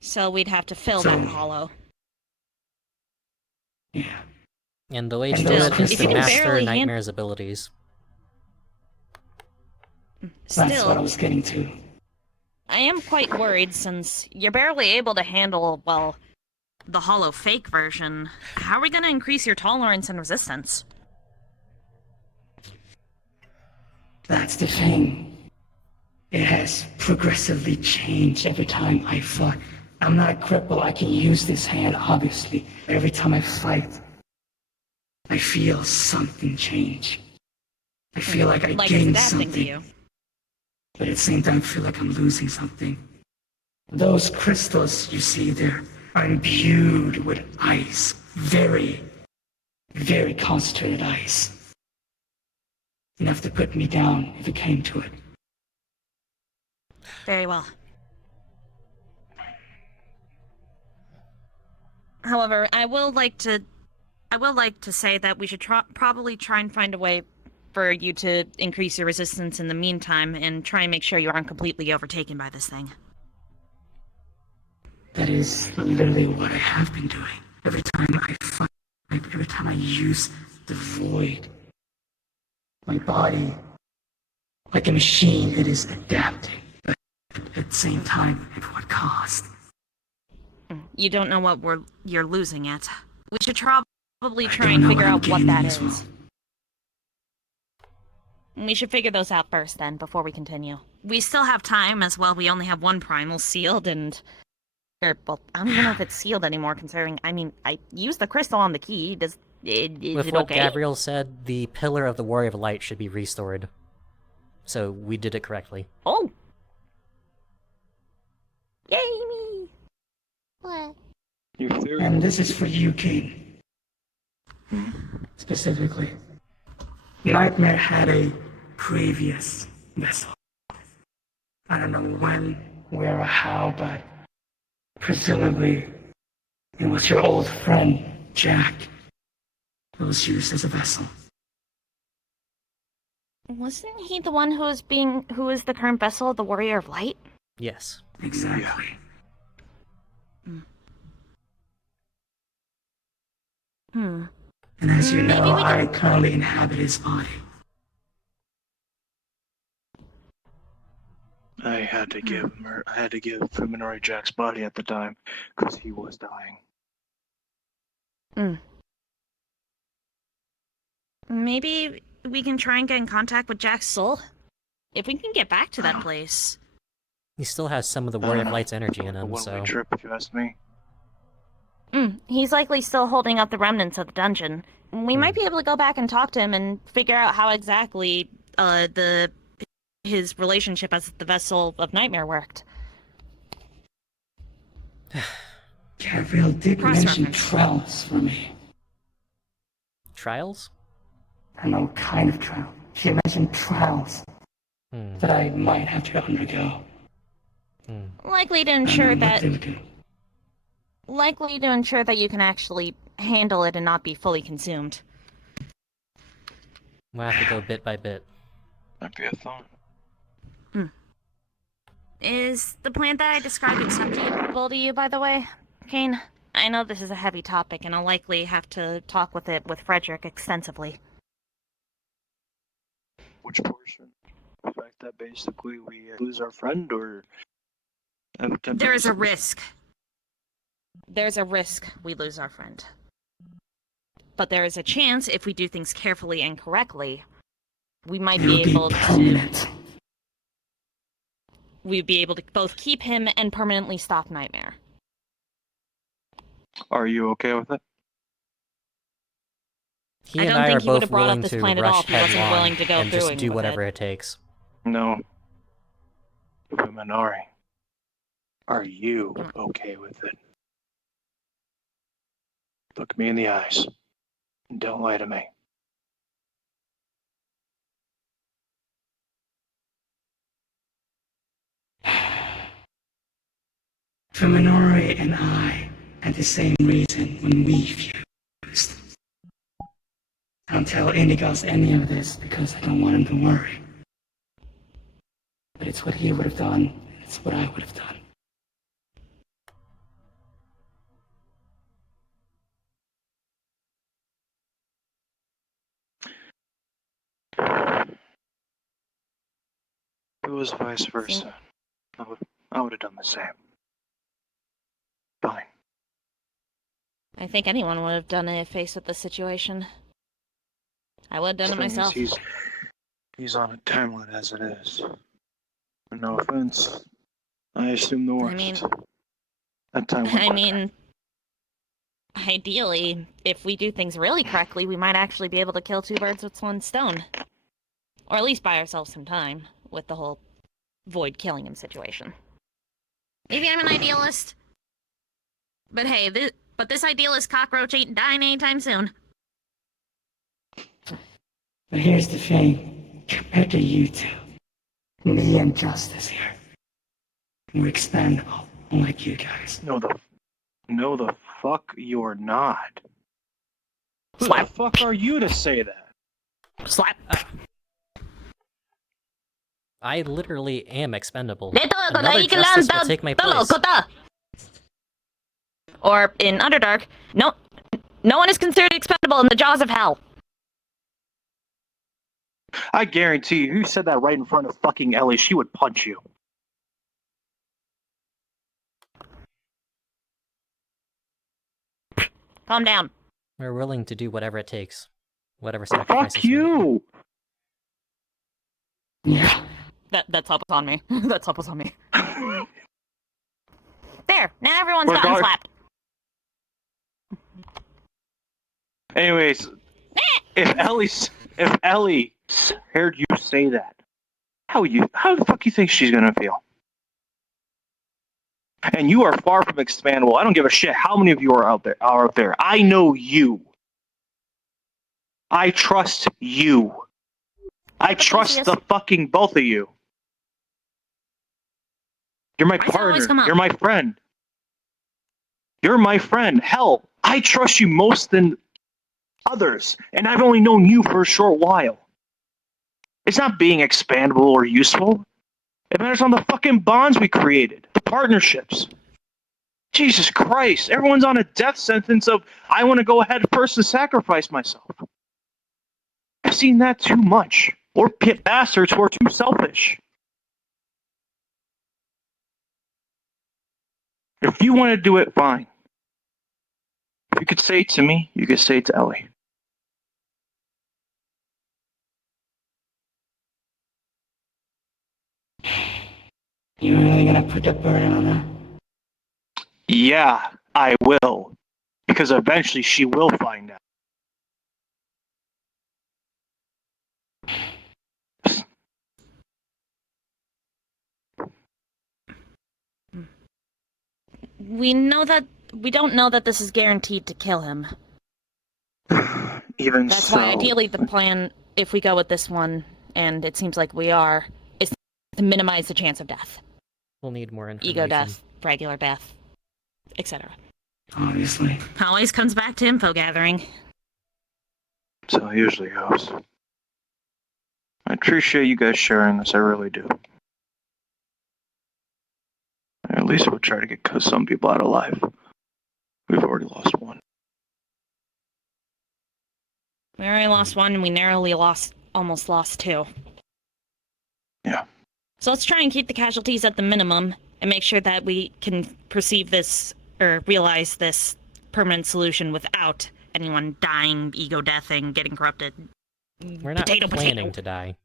So we'd have to fill that hollow. Yeah. And the way to And do those it is to crystals- master Nightmare's abilities. That's what I was getting to. I am quite worried since you're barely able to handle, well, the hollow fake version. How are we gonna increase your tolerance and resistance? That's the thing. It has progressively changed every time I fight. I'm not a cripple, I can use this hand, obviously. Every time I fight, I feel something change. I feel like I Like gain it's adapting something. to you. But at the same time, I feel like I'm losing something. Those crystals you see there are imbued with ice. Very, very concentrated ice. Enough to put me down if it came to it. Very well. However, I will like to say that we should probably try and find a way for you to increase your resistance in the meantime, and try and make sure you aren't completely overtaken by this thing. That is literally what I have been doing. Every time I fight, every time I use the void, my body, like a machine, it is adapting. But at the same time, at what cost? You don't know what you're losing yet. We should probably try don't and know figure what I'm out what gaining that as is. well. We should figure those out first, then, before we continue. We still have time, as well. We only have one primal sealed, and... well, I don't even know if it's sealed anymore, considering... I mean, I used the crystal on the key. Is With it what okay? Gabriel said, the Pillar of the Warrior of Light should be restored. So we did it correctly. Oh! Yay me! What? And this is for you, King. Specifically. Nightmare had a previous vessel. I don't know when, where, or how, but presumably it was your old friend, Jack, who was used as a vessel. Wasn't he the one who is the current vessel of the Warrior of Light? Yes. Exactly. Hmm. And as you Maybe know, we I currently inhabit his body. I had to give Fuminori Jack's body at the time because he was dying. Maybe we can try and get in contact with Jack's soul? If we can get back to that place. He still has some of the Warrior of Light's energy in him, so... One-way trip, if you ask me. He's likely still holding up the remnants of the dungeon. We might be able to go back and talk to him and figure out how exactly his relationship as the vessel of Nightmare worked. Gabrielle did mention trials for me. Trials? I know, kind of trial. She mentioned trials that I might have to undergo. Likely to ensure that... What they would do. Likely to ensure that you can actually handle it and not be fully consumed. We'll have to go bit by bit. That'd be a thought. Is the plan that I described acceptable to you, by the way, Kane? I know this is a heavy topic, and I'll likely have to talk with Frederick extensively. Which portion? The fact that basically we lose our friend, or... There is a risk. There's a risk we lose our friend. But there is a chance, if we do things carefully and correctly, we might be able to... We'd be able to both keep him and permanently stop Nightmare. Are you okay with it? He and I are both willing to rush headlong willing to go and just through do with whatever it. it takes. No. Fuminori, are you okay with it? Look me in the eyes. And don't lie to me. Fuminori and I had the same reason when we fused. I don't tell Indigos any of this because I don't want him to worry. But it's what he would have done, and it's what I would have done. If it was vice versa, I would have done the same. Fine. I think anyone would have done it faced with the situation. I would have done it myself. He's on a timeline as it is. No offense. I assume the worst. Ideally, if we do things really correctly, we might actually be able to kill two birds with one stone. Or at least buy ourselves some time with the whole Void killing him situation. Maybe I'm an idealist. But hey, this idealist cockroach ain't dying anytime soon. But here's the thing. Compared to you two, me and Justice here, we're expendable, unlike you guys. No, the fuck you're not. Who the fuck are you to say that? Slap. I literally am expendable. Another Justice will take my place. Or in Underdark, no one is considered expendable in the jaws of hell. I guarantee you, if you said that right in front of fucking Ellie, she would punch you. Calm down. We're willing to do whatever it takes. Whatever sacrifices. Fuck you! Yeah. That's up on me. That's up on me. There, now everyone's gotten slapped. Anyways, if Ellie heard you say that, How the fuck you think she's gonna feel? And you are far from expandable. I don't give a shit how many of you are out there. I know you. I trust you. I trust the fucking both of you. You're my partner. You're my friend. You're my friend. Hell, I trust you most than others, and I've only known you for a short while. It's not being expandable or useful. It matters on the fucking bonds we created, the partnerships. Jesus Christ, everyone's on a death sentence of, I want to go ahead first and sacrifice myself. I've seen that too much. Or pit bastards who are too selfish. If you want to do it, fine. If you could say it to me, you could say it to Ellie. You really gonna put the burden on her? Yeah, I will. Because eventually she will find out. We don't know that this is guaranteed to kill him. That's why ideally the plan, if we go with this one, and it seems like we are, is to minimize the chance of death. We'll need more information. Ego death, regular death, etc. Obviously. Always comes back to info gathering. So it usually goes. I appreciate you guys sharing this, I really do. At least we'll try to get some people out alive. We've already lost one. We already lost one, and we narrowly almost lost two. Yeah. So let's try and keep the casualties at the minimum, and make sure that we can perceive this, or realize this permanent solution without anyone dying, ego-deathing, getting corrupted. We're not planning to die.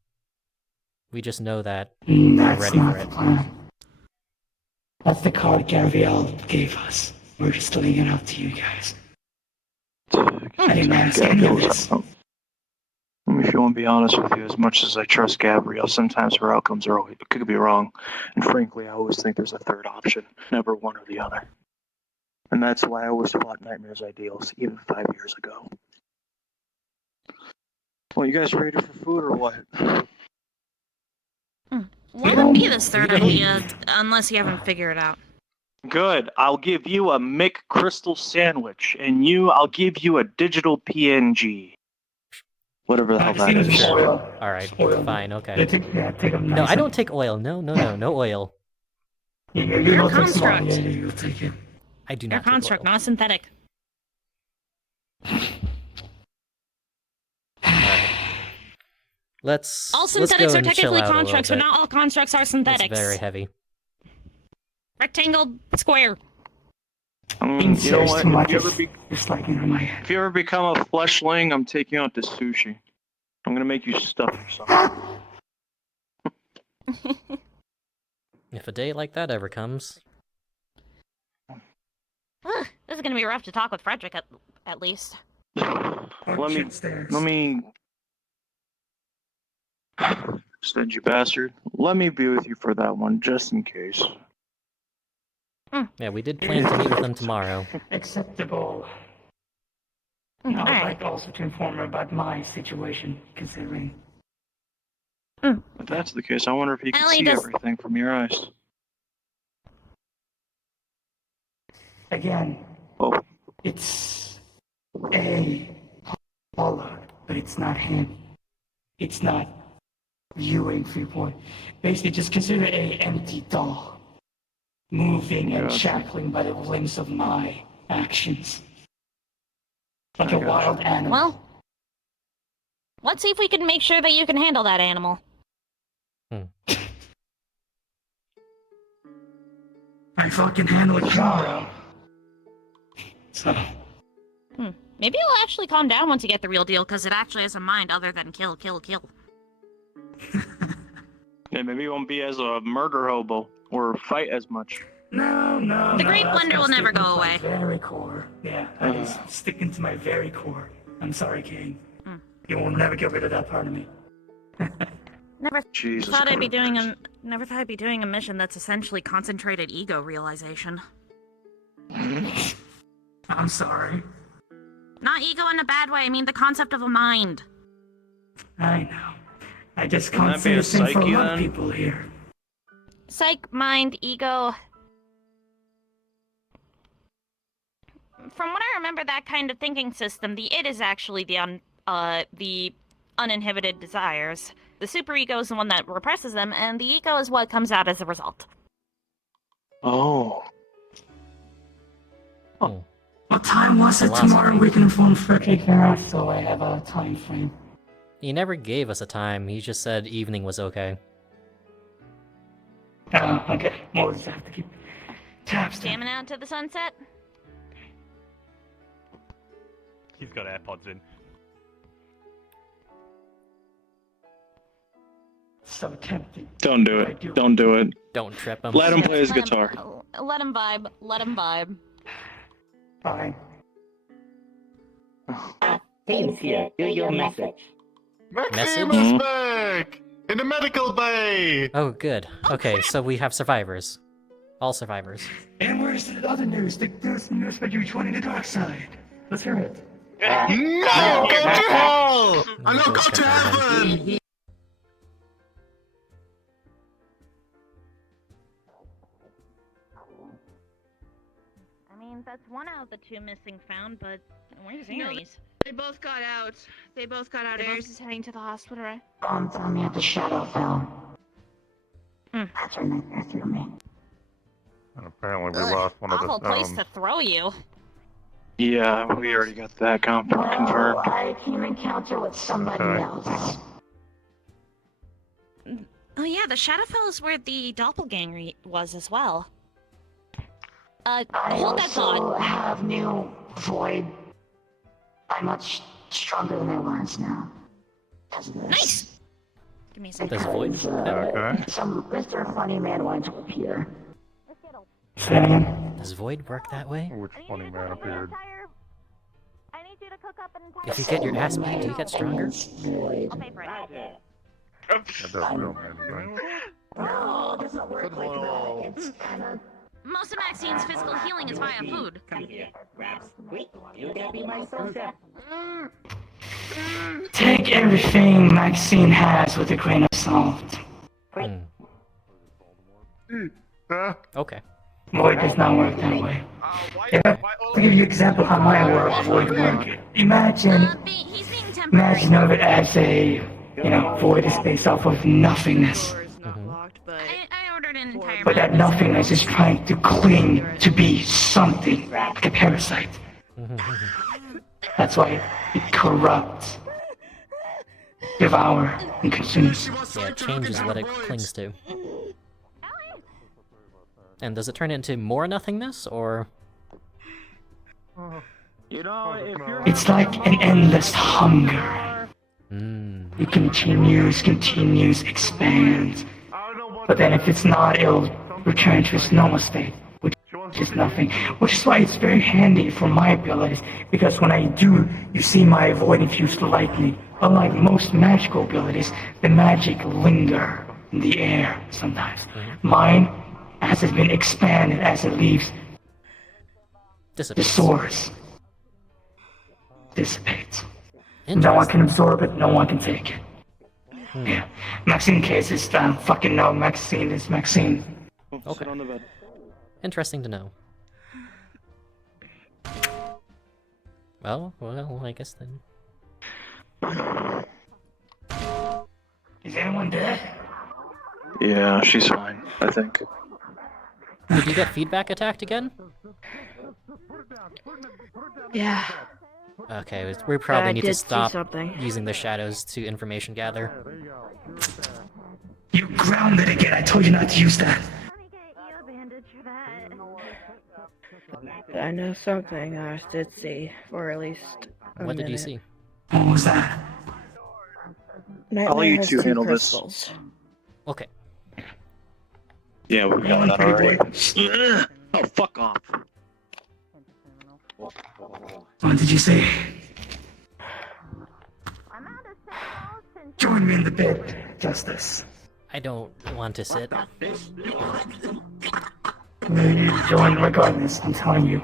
We just know that That's we're ready not for it. the plan. That's the card Gabrielle gave us. We're just laying it out to you guys. I didn't ask any of this. If you want to be honest with you, as much as I trust Gabrielle, sometimes her outcomes could be wrong. And frankly, I always think there's a third option, never one or the other. And that's why I always fought Nightmare's ideals, even 5 years ago. Well, you guys ready for food or what? What would be this third idea, unless you haven't figured it out? Good. I'll give you a McCrystal sandwich, and I'll give you a digital PNG. Whatever the hell that is. Alright, fine, okay. Take them No, I don't take oil. No oil. You're a construct. You'll take it. I do You're a not take construct, oil. not a synthetic. Let's All go synthetics are and chill technically out a constructs, but little bit. not all constructs are synthetics. It's very heavy. Rectangle, square. You know what? It's like in my head. If you ever become a fleshling, I'm taking you out to sushi. I'm gonna make you stuff or something. If a day like that ever comes. This is gonna be rough to talk with Frederick, at least. Let me... Stingy bastard. Let me be with you for that one, just in case. Yeah, we did plan to meet with them tomorrow. Acceptable. I would like also to inform her about my situation, considering. If that's the case, I wonder if you can see everything from your eyes. Again, it's a Pollard, but it's not him. It's not viewing viewpoint. Basically, just consider a empty doll, moving and shackling by the limbs of my actions. Like a wild animal. Well, let's see if we can make sure that you can handle that animal. I fucking handle it tomorrow. So. Maybe it'll actually calm down once you get the real deal, because it actually has a mind other than kill, kill, kill. Yeah, maybe you won't be as a murder hobo, or fight as much. No. The Great Blender will never go away. Very core. Yeah, that is sticking to my very core. I'm sorry, King. You will never get rid of that part of me. Never Jesus thought I'd be Christ. never thought I'd be doing a mission that's essentially concentrated ego realization. I'm sorry. Not ego in a bad way, I mean the concept of a mind. I know. I just Wouldn't can't that be say the a same for a psyche, lot of then? people here. Psych, mind, ego. From what I remember, that kind of thinking system, the id is actually the uninhibited desires. The superego is the one that represses them, and the ego is what comes out as a result. Oh. Oh. What time was it Philosophy. tomorrow? We can inform Frederick Hera, so I have a time frame. He never gave us a time, he just said evening was okay. Okay. We'll just have to keep tabs then. Jamming out to the sunset? He's got AirPods in. So tempting. Don't do it. Don't do it. Don't trip him. Let him play his Let him- guitar. Let him vibe. Let him vibe. Fine. James here. Do your message. Maxime Message? is back! In the medical bay! Oh, good. Okay, so we have survivors. All survivors. And where's the other news? The news about you joining the dark side. Let's hear it. No! Go to hell! I know, go to heaven! I mean, that's one out of the two missing found, but where's No, Ares? They both got out. They both got out. Ares is heading to the hospital, right? Tell me at the shadow fell. That's through me. And apparently we lost one of the Awful place stones. to throw you. Yeah, we already got that confirmed. I came encounter with somebody Okay. else. Oh yeah, the Shadowfell is where the doppelganger was as well. Hold that thought. Have new void. I'm much stronger than I was now. Nice! Give me a second. Does Void work that way? Okay. Some Mr. Funny Man wanted to appear. Does Void work that way? Which funny man appeared? I need you to cook up an entire... If you get your ass beat, do you get stronger? I'll pay for it. That doesn't really mean anything. No, it doesn't work like that. It's kinda... Most of Maxine's physical healing is via food. Come here, Raps. Wait, you gotta be my soldier. Take everything Maxine has with a grain of salt. Okay. Void does not work that way. I'll give you an example how my void work. Imagine of it as a, void is based off of nothingness. I ordered an entire... But that nothingness is trying to cling to be something, like a parasite. That's why it corrupts, devour, and consumes. Yeah, it changes what it clings to. And does it turn into more nothingness, or...? You know, if you're It's like an endless hunger. It continues, expands. But then if it's not, it'll return to its normal state, which is nothing. Which is why it's very handy for my abilities, because when I do, you see my void infused lightning. Unlike most magical abilities, the magic linger in the air sometimes. Mine, as it's been expanded as it leaves the source, dissipates. No one can absorb it, no one can take it. Yeah. Maxine case is fucking no, Maxine is Maxine. Okay. Interesting to know. Well, I guess then. Is anyone dead? Yeah, she's fine, I think. Did you get feedback attacked again? Yeah. Okay, we probably I need to did see stop something. using the shadows to information gather. You grounded again, I told you not to use that. I know something I did see, or at least a What did you minute. see? What was that? Nightmare I'll let you has two handle this. crystals. Okay. Yeah, we got that already. Oh, fuck off. What did you say? Join me in the bed. justice. I don't want to sit. You need to join regardless, I'm telling you.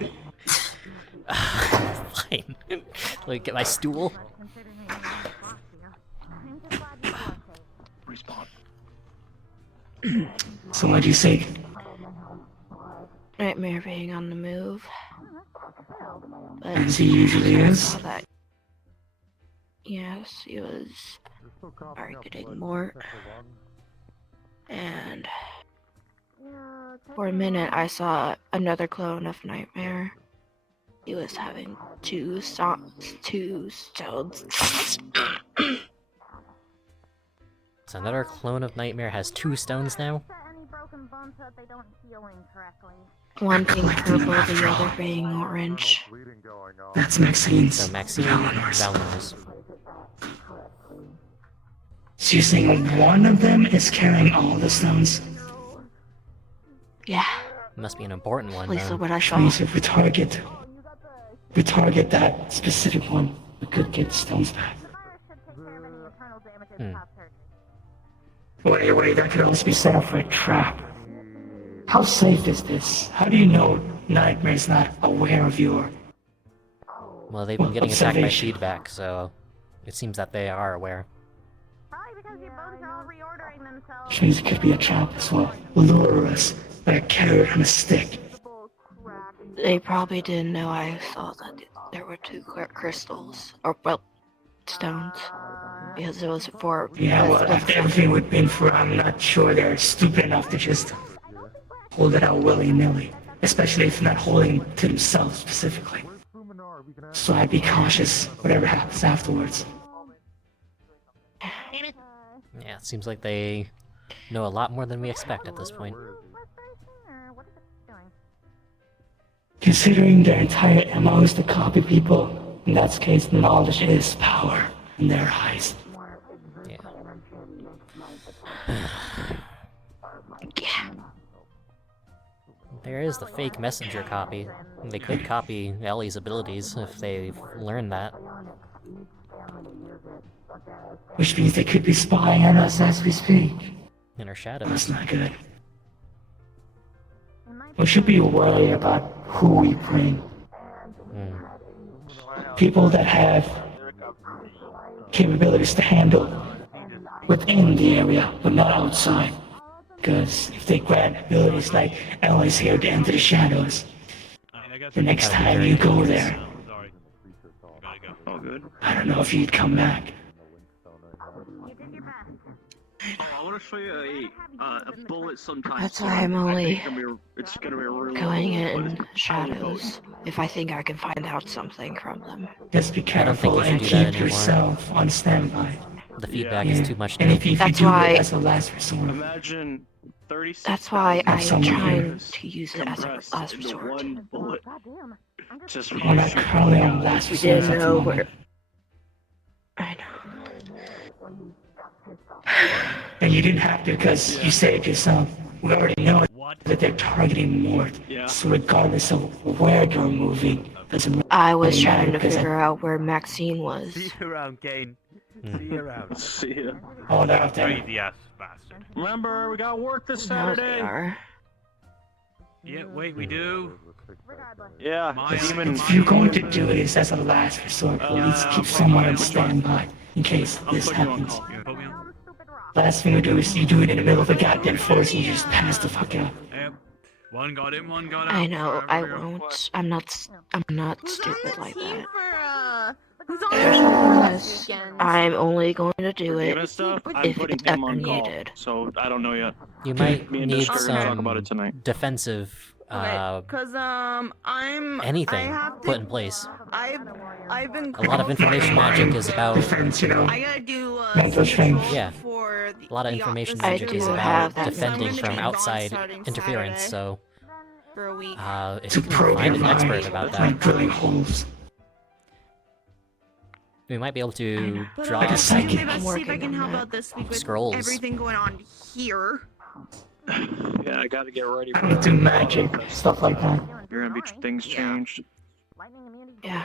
Fine. Let me get my stool. Respawn. So what'd you say? Nightmare being on the move. But As he usually is. that, yes, he was targeting more. And for a minute I saw another clone of Nightmare. He was having two stones. So another clone of Nightmare has 2 stones now? One being purple, the other being orange. That's Maxine's. So Maxine Valnors. So you're saying one of them is carrying all the stones? Yeah. Must be an important one, At least though. what I Which saw. means if we target that specific one, we could get the stones back. Wait, that could also be set up for a trap. How safe is this? How do you know Nightmare's not aware of your... Well, they've been getting attacked by observation? feedback, so it seems that they are aware. Which means it could be a trap as well. Lure us like a carrot on a stick. They probably didn't know I saw that there were 2 crystals, or well, stones, because it was for. Yeah, well, after everything we've been through, I'm not sure they're stupid enough to just hold it out willy-nilly. Especially if they're not holding it to themselves specifically. So I'd be cautious, whatever happens afterwards. Yeah, it seems like they know a lot more than we expect at this point. Considering their entire MO is to copy people, in that case, knowledge is power in their eyes. Yeah. There is the fake messenger copy. They could copy Ellie's abilities if they've learned that. Which means they could be spying on us as we speak. In her shadows. That's not good. We should be worried about who we bring. People that have capabilities to handle within the area, but not outside. Because if they grant abilities like Ellie's here to enter the shadows, the next time you go there, I don't know if you'd come back. Oh, I want to show you a bullet sometime. That's why I'm only it's gonna be really going in shadows if I think I can find out something from them. Just be I don't think careful you should and do that keep anymore. yourself on standby. The feedback is too much And now. if you That's do why- it as a last resort, Imagine 36. That's why I'm someone trying here to use it as a compressed last into resort. one bullet. Just we're not currently on last We resort didn't at the know moment. where. I know. And you didn't have to because you said it yourself. We already know that they're targeting Mort. Yeah. So regardless of where you're moving, doesn't I was really trying matter to because figure out where Maxine was. See you around, Kane. See you around. See ya. all they're out there. Crazy ass bastard. Remember, we got work this Now they Saturday. are. Yeah, wait, we do. Yeah, My demon. If you're going to do it as a last resort, at least keep someone on standby in case this Put you on happens. call. You put me on? Last thing you do is you do it in the middle of the goddamn forest and you just pass the fuck out. Yep. One got in, one got out. I know. I Whatever. won't. I'm not stupid like that. Who's on There's the no team promise. this weekend? I'm only going to do it Demon stuff. I'm if putting it's him ever on call. needed. So I don't know yet. You might Me and need Discord are gonna talk about it some tonight. defensive Cause anything I have to, put in place. I've been A lot of information magic is about Defense, you know. I gotta do Mental strength. Yeah. for the, a lot of information the I magic do is have about that defending information. from I'm gonna be gone outside starting interference. Saturday So for a week. if To you can probe find your an expert mind, about like that, drilling holes. we might be able to But draw Like a I'm psychic. gonna I'm see if I working can on help that. out this week with Scrolls. everything going on here. Yeah, I gotta get ready I for don't do magic, stuff like that. You're gonna be things changed. Yeah.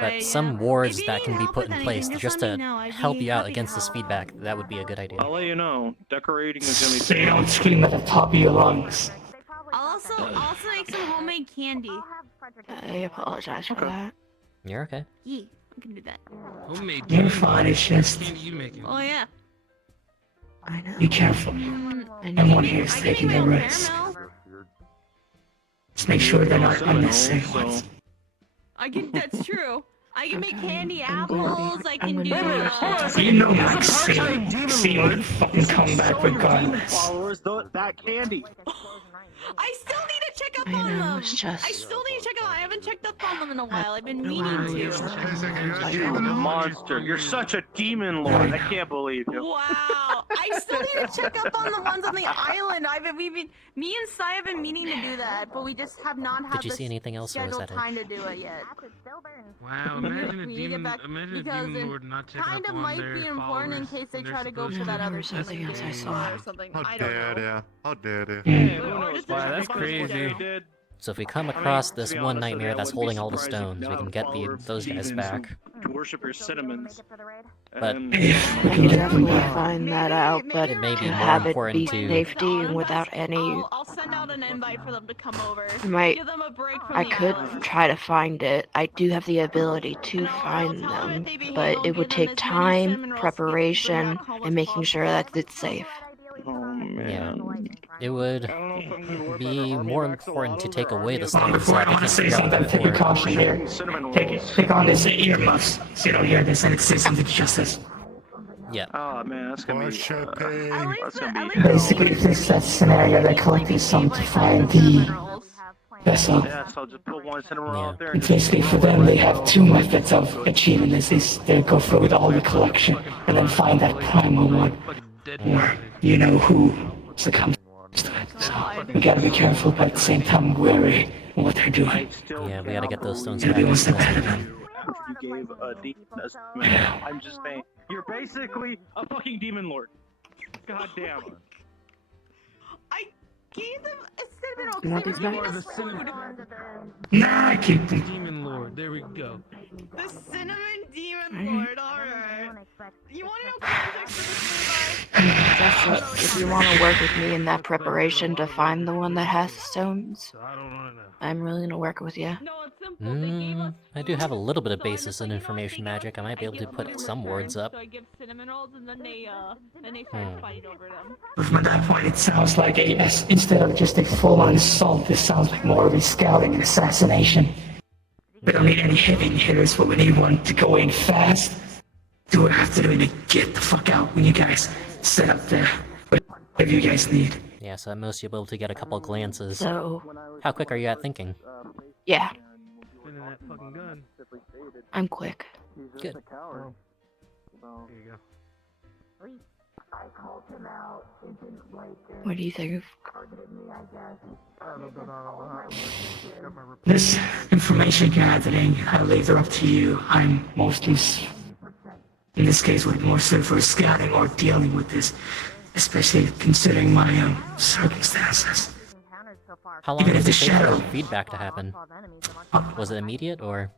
But some wards that can be put in place just to help you out against this feedback, that would be a good idea. I'll let you know. Decorating is gonna be. So you don't scream at the top of your lungs. I'll also make some homemade candy. I apologize for that. You're okay. Yeah, I can do that. Homemade You're fine, it's just... you making? Oh yeah. I know. Be careful. Everyone here is taking their risks. Let's make sure they're not unnecessary ones. That's true. I can make candy apples, I can do, You know Maxine. Maxine would fucking come back regardless. Followers, that candy. I still need to check up I on know, them. it's just... I still need to check up. I haven't checked up on them in a while. I've been No meaning one to. believes that sometimes I don't. Monster, you're such a demon lord. I can't believe you. Wow. I still need to check up on the ones on the island. Me and Sai have been meaning to do that, but we just have not had Did you see anything else, or was scheduled that time to do it yet. Wow, imagine a We need to get demon, back imagine a because demon it lord not checking kind up of on might their be important in followers case they when try to go they're for that there other was something else I saw. or something. How I don't dare know. they? How dare they? Yeah, who knows? Wow, that's crazy. So if we come across this one nightmare that's holding all the stones, we can get those guys back. To worship your cinnamons. But We can definitely find that out, but it may be to more have it important be to... safety and without any... I'll send out an invite for them to come over. Might... Give them a break from I the could island. try to find it. I do have the ability to find them, but it would take time, preparation, and making sure that it's safe. Oh man. Yeah. It would be more important to take away the stones Before I want to say something, take a caution here. Take on this earmuffs so you don't hear this and it say something to Justice. Yeah. Oh man, that's gonna be. That's gonna be. Basically, if this is that scenario, they're collecting some to find the vessel. Yeah, so I'll just put one cinnamon roll out there. And basically, for them, they have two methods of achieving this. They go through with all the collection and then find that primal one. Or, you know, who succumbs to it. So, we gotta be careful, but at the same time, wary of what they're doing. Yeah, we gotta get those stones Gotta back. be one step ahead of them. You gave a demon I'm just saying, you're basically a fucking demon lord. God damn. I gave them a cinnamon roll. You want these back? Nah, I keep them. Demon lord, there we go. The cinnamon demon lord. All right. You want to know context for this invite? Justice, if you want to work with me in that preparation to find the one that has the stones, I don't want to know. I'm willing to work with you. No, it's simple. They gave us I do have a little bit of basis in information magic. I might be able to put some words up. So I give cinnamon rolls, and then they start fighting over them. From that point, it sounds like instead of just a full-on assault, this sounds like more of a scouting and assassination. We don't need any heavy hitters, but we need one to go in fast. Do what I have to do to get the fuck out when you guys set up there. Whatever you guys need. Yeah, so at most you'll be able to get a couple glances. So, How quick are you at thinking? yeah, Spinning that fucking gun. I'm quick. Good. Here you go. What do you think? This information gathering, I leave it up to you. I'm mostly, in this case, would more so for scouting or dealing with this, especially considering my circumstances. How long Even did if it the take for shadow- feedback to happen? Was it immediate, or...?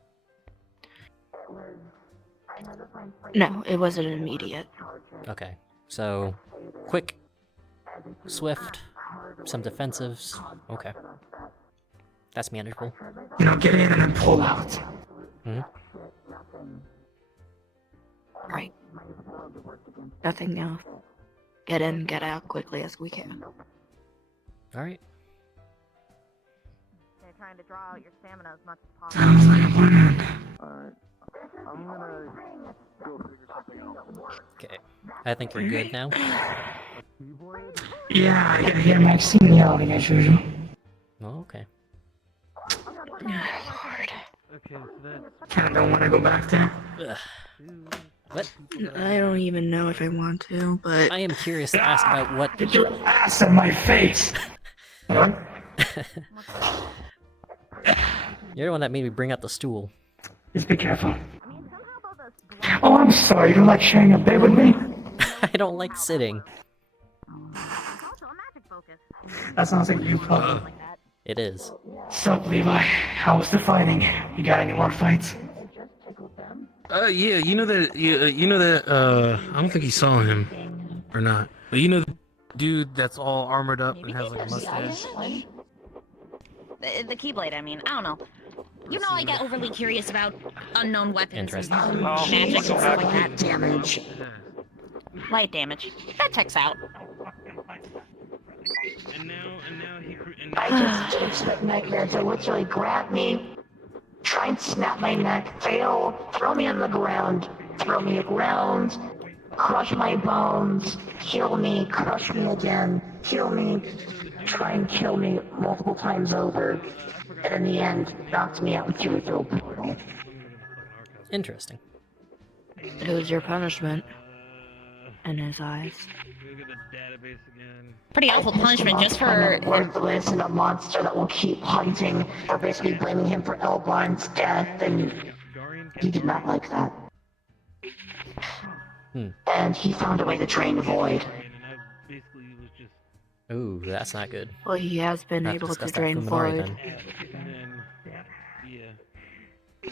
No, it wasn't immediate. Okay, so... quick, swift, some defensives. Okay. That's manageable. You know, get in and then pull out. Hmm? Right. Nothing else. Get in, get out quickly as we can. Alright. They're trying to draw out your stamina as much as possible. Sounds like a plan. Alright. I'm gonna go figure something out. Okay. I think you're good now. Yeah, I gotta hear Maxine yelling as usual. Oh, okay. Okay, so that's... Kinda don't wanna go back there. Ugh. What? I don't even know if I want to, but... I am curious to ask about what... Get your ass in my face! What? You're the one that made me bring out the stool. Just be careful. Oh, I'm sorry, you don't like sharing a bed with me? I don't like sitting. That sounds like you, It is. So, Levi, how was the fighting? You got any more fights? Yeah, you know that. You know that. I don't think he saw him, or not. But you know the dude that's all armored up and has like a mustache. The Keyblade, I mean. I don't know. You know, I get overly curious about unknown weapons and magic and stuff like that. Damage. Light damage. That checks out. I just expect Nightmare to literally grab me, try and snap my neck, fail, throw me on the ground, throw me around, crush my bones, kill me, crush me again, kill me, try and kill me multiple times over, and in the end, knocked me out through a portal. Interesting. It was your punishment. In his eyes. Pretty awful punishment just for worthless and a monster that will keep hunting. They're basically blaming him for Elbron's death, and he did not like that. And he found a way to drain the void. Ooh, that's not good. Well, he has been Not able to discuss that drain Fuminori void. then.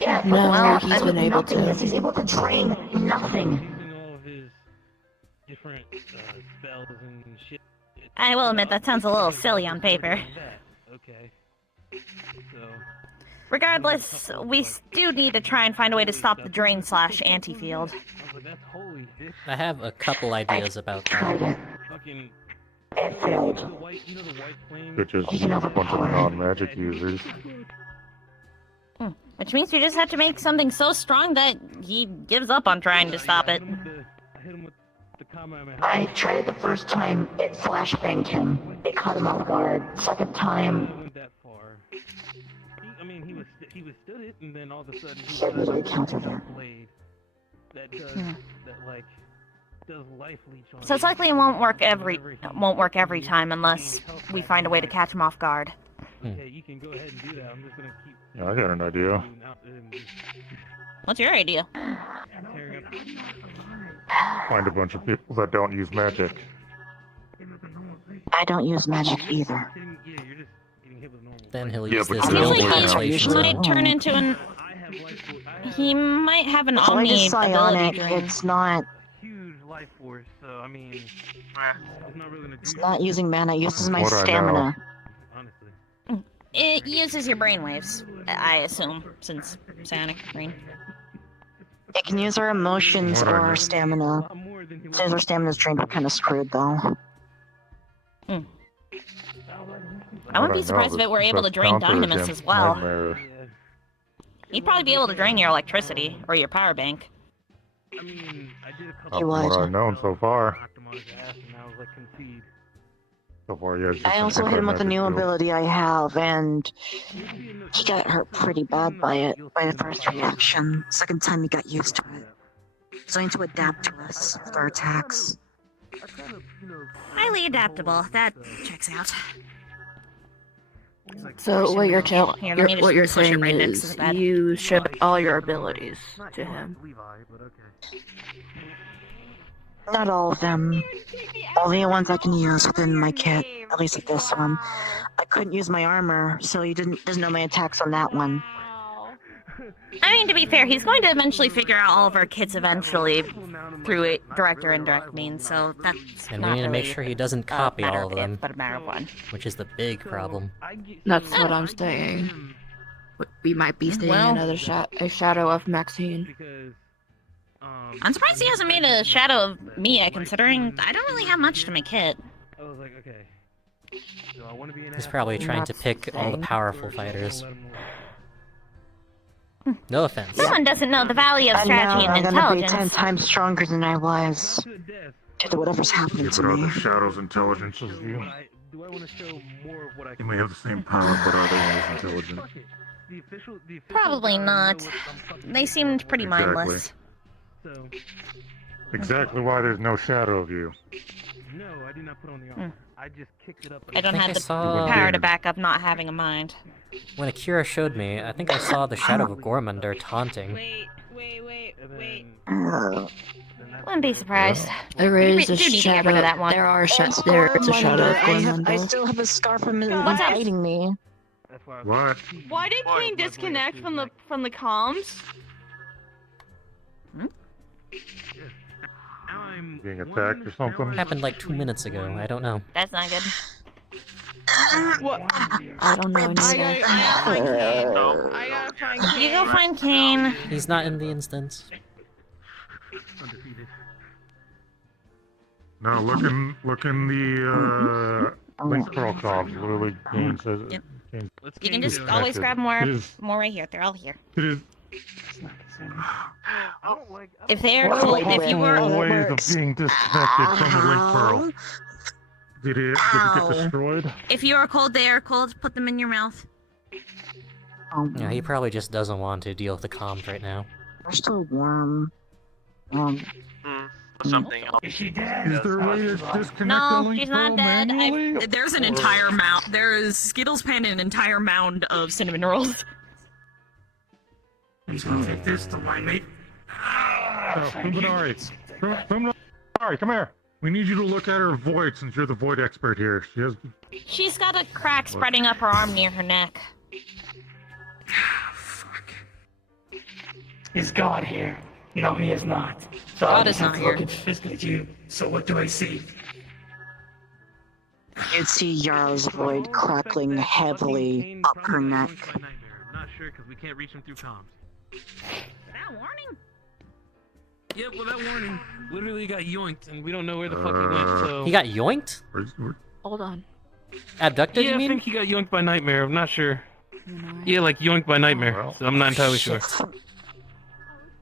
Yeah, No, well, he's been able to. Yes, he's able to drain nothing. Different spells and shit. I will admit that sounds a little silly on paper. Okay. So. Regardless, we do need to try and find a way to stop the drain/anti-field. I have a couple ideas about that. It failed. Which is a bunch of non-magic users. Which means we just have to make something so strong that he gives up on trying to stop it. I tried it the first time, it flashbanged him. It caught him off guard. Second time, I mean, he withstood it, and then all of a sudden he really countered him. blade that does life leech on. So it's likely it won't work every time unless we find a way to catch him off guard. Okay, you can go ahead and do that. I'm just gonna keep. Yeah, I got an idea. What's your idea? Find a bunch of people that don't use magic. I don't use magic either. Then he'll Yeah, use but this you little don't work out. translation. Might turn into an. He might have an Void omni is psionic, ability. it's not. Huge life force, so I mean, it's not really gonna do. It's not using mana, it uses my What I know. stamina. It uses your brainwaves, I assume, since psionic brain. It can use our emotions What I or know. our stamina. As soon as our stamina's drained, we're kind of screwed, though. I wouldn't be surprised if it were able to drain Dynamis as well. Nightmare. You'd probably be able to drain your electricity or your power bank. I mean, I did a Not couple. from what I've known so far. Knocked him on his ass, and I was like, concede. So far, yeah. it's just I an also hit him with a new anti-magic ability I have, and he got hurt pretty bad by it, by the first reaction. Second time he got used to it. So I need to adapt to us with our attacks. Highly adaptable. That checks out. So what you're telling, Here, let me just what you're push it saying right next to is the bed. you show all your abilities to him. Not all of them. Only the ones I can use within my kit, at least with this one. I couldn't use my armor, so he doesn't know my attacks on that one. I mean, to be fair, he's going to eventually figure out all of our kits eventually through a direct or indirect means, so that's And not we need to make really sure he doesn't a copy matter all of of if, them, but a matter of when. which is the big problem. That's what I'm saying. We might be seeing Well- another a shadow of Maxine. I'm surprised he hasn't made a shadow of Mia, considering I don't really have much to my kit. I was like, okay. So I want to be an He's probably trying to pick all the powerful fighters. No offense. Someone doesn't know the value of And strategy now and I'm gonna be intelligence. 10 times stronger than I was. Due to whatever's happening Yeah, to but are me. the shadows intelligent as you? Do I want to show more of what I They may have the same power, but are they as intelligent? The official Probably not. They seemed pretty Exactly. mindless. So, Exactly why there's no shadow of you. no, I did not put on the armor. I just kicked it up. I don't think have I the saw- power to back up not having a mind. When Akira showed me, I think I saw the shadow of Gormander taunting. Wouldn't be surprised. There We is a do need to get shadow. rid of that one. There are There's there's a shadow of I Gormundel. still have a scar from him What's up? biting me. What? Why did Kane disconnect from the comms? being attacked or something? Happened like 2 minutes ago. I don't know. That's not good. What? I don't know neither. I gotta find Kane. You go find Kane. He's not in the instance. No, look in the link profiles. Literally, Kane says it. Yep. Kane You can just is always connected. grab more It is. right here. They're all here. It is. If they are cold, if you were ways of being disconnected from the link pearl. Did it get destroyed? if you are cold, they are cold. Put them in your mouth. Yeah, he probably just doesn't want to deal with the comms right now. They're still warm. Something else. Is she dead? Is there a way to disconnect the No, link she's pearl not dead. manually? There's an entire mound. There is Skittles Pen and an entire mound of cinnamon rolls. He's gonna take this to wine mate. Fuminari, come here. We need you to look at her void since you're the void expert here. She's got a crack spreading up her arm near her neck. Fuck. Is God here? No, he is not. So God I is just have not to here. look at physically at you. So what do I see? You'd see Yara's void crackling heavily up her neck. I'm not sure because we can't reach him through comms. That warning? Yep, well, that warning literally got yoinked, and we don't know where the fuck he went, so... He got yoinked? Hold on. Abducted, Yeah, you I mean? think he got yoinked by Nightmare, I'm not sure. Yeah, like yoinked by Nightmare, so I'm not entirely sure.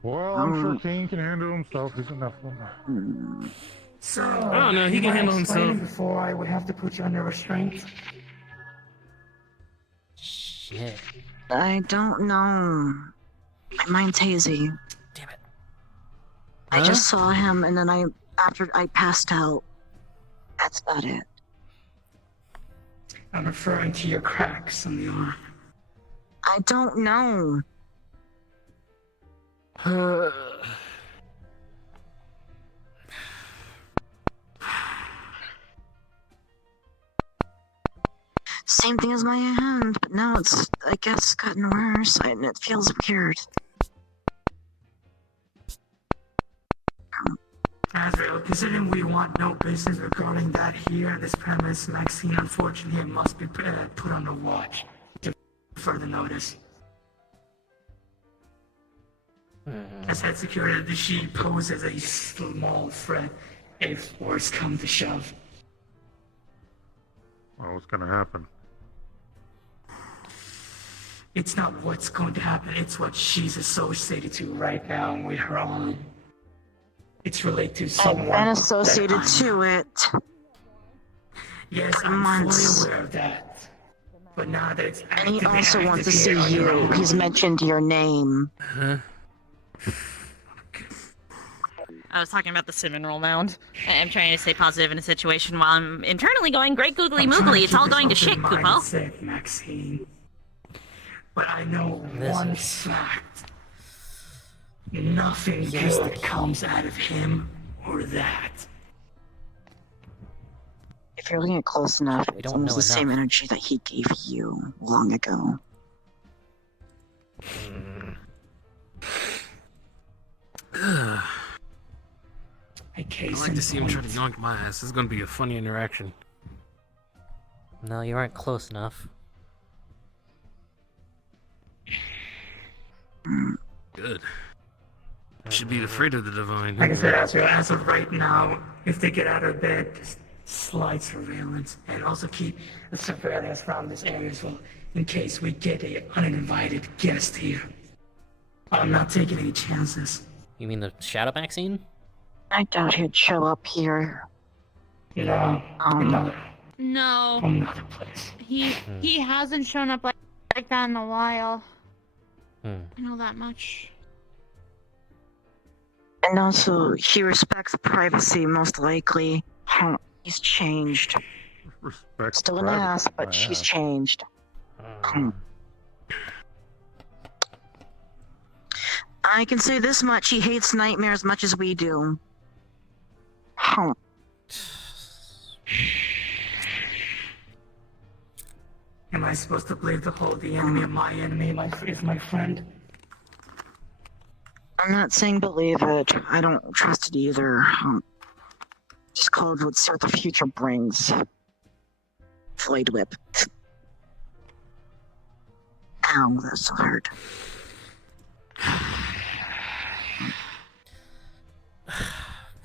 Well, I'm sure Kane can handle himself. He's enough one. So, I don't know, he can handle himself. Before I would have to put you under restraint. Shit. I don't know. My mind's hazy. Damn it. I just saw him, and then after I passed out. That's about it. I'm referring to your cracks on the arm. I don't know. Same thing as my hand, but now it's, I guess, gotten worse, and it feels weird. Azrael, considering we want no business regarding that here in this premise, Maxine, unfortunately, it must be put on the watch to further notice. As head security, she poses a small threat if worse comes to shove. Well, what's gonna happen? It's not what's going to happen, it's what she's associated to right now with her own. It's related to I've someone. been associated to it. Yes, for I'm months. fully aware of that. But now that it's And he active, also wants to see active here on you. your He's own. mentioned your name. I was talking about the cinnamon roll mound. I'm trying to stay positive in a situation while I'm internally going, great googly I'm trying moogly, it's keep all this going to shit, open Kupo. mindset, Maxine. But I know one fact. Nothing good comes out of him or that. If you're looking at close enough, it's don't almost know the same enough. energy that he gave you long ago. I'd like to see him try to yoink my ass. This is gonna be a funny interaction. No, you aren't close enough. Good. Should be afraid of the divine. Like I said, as of right now, if they get out of bed, just slight surveillance, and also keep the surveillance around this area as well, in case we get a uninvited guest here. I'm not taking any chances. You mean the shadow vaccine? I doubt he'd show up here. No, another, No, another place. he hasn't shown up like that in a while. Hmm. I know that much. And also, he respects privacy, most likely. He's changed. Respect Still an privacy. ass, but she's changed. I can say this much, he hates Nightmare as much as we do. Am I supposed to believe the enemy of my enemy is my friend? I'm not saying believe it. I don't trust it either. Just called Let's See What the Future Brings. Void Whip. Ow, that so hurt.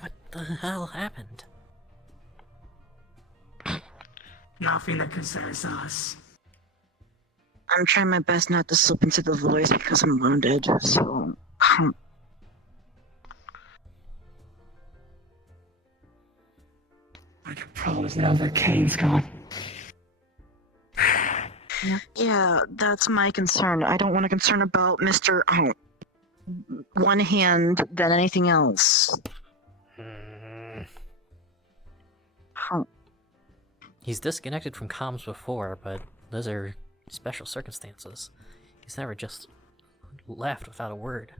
What the hell happened? Nothing that concerns us. I'm trying my best not to slip into the voice because I'm wounded, so... My problem is now that Kane's gone. Yeah, that's my concern. I don't want to concern about Mr. One Hand than anything else. He's disconnected from comms before, but those are special circumstances. He's never just left without a word.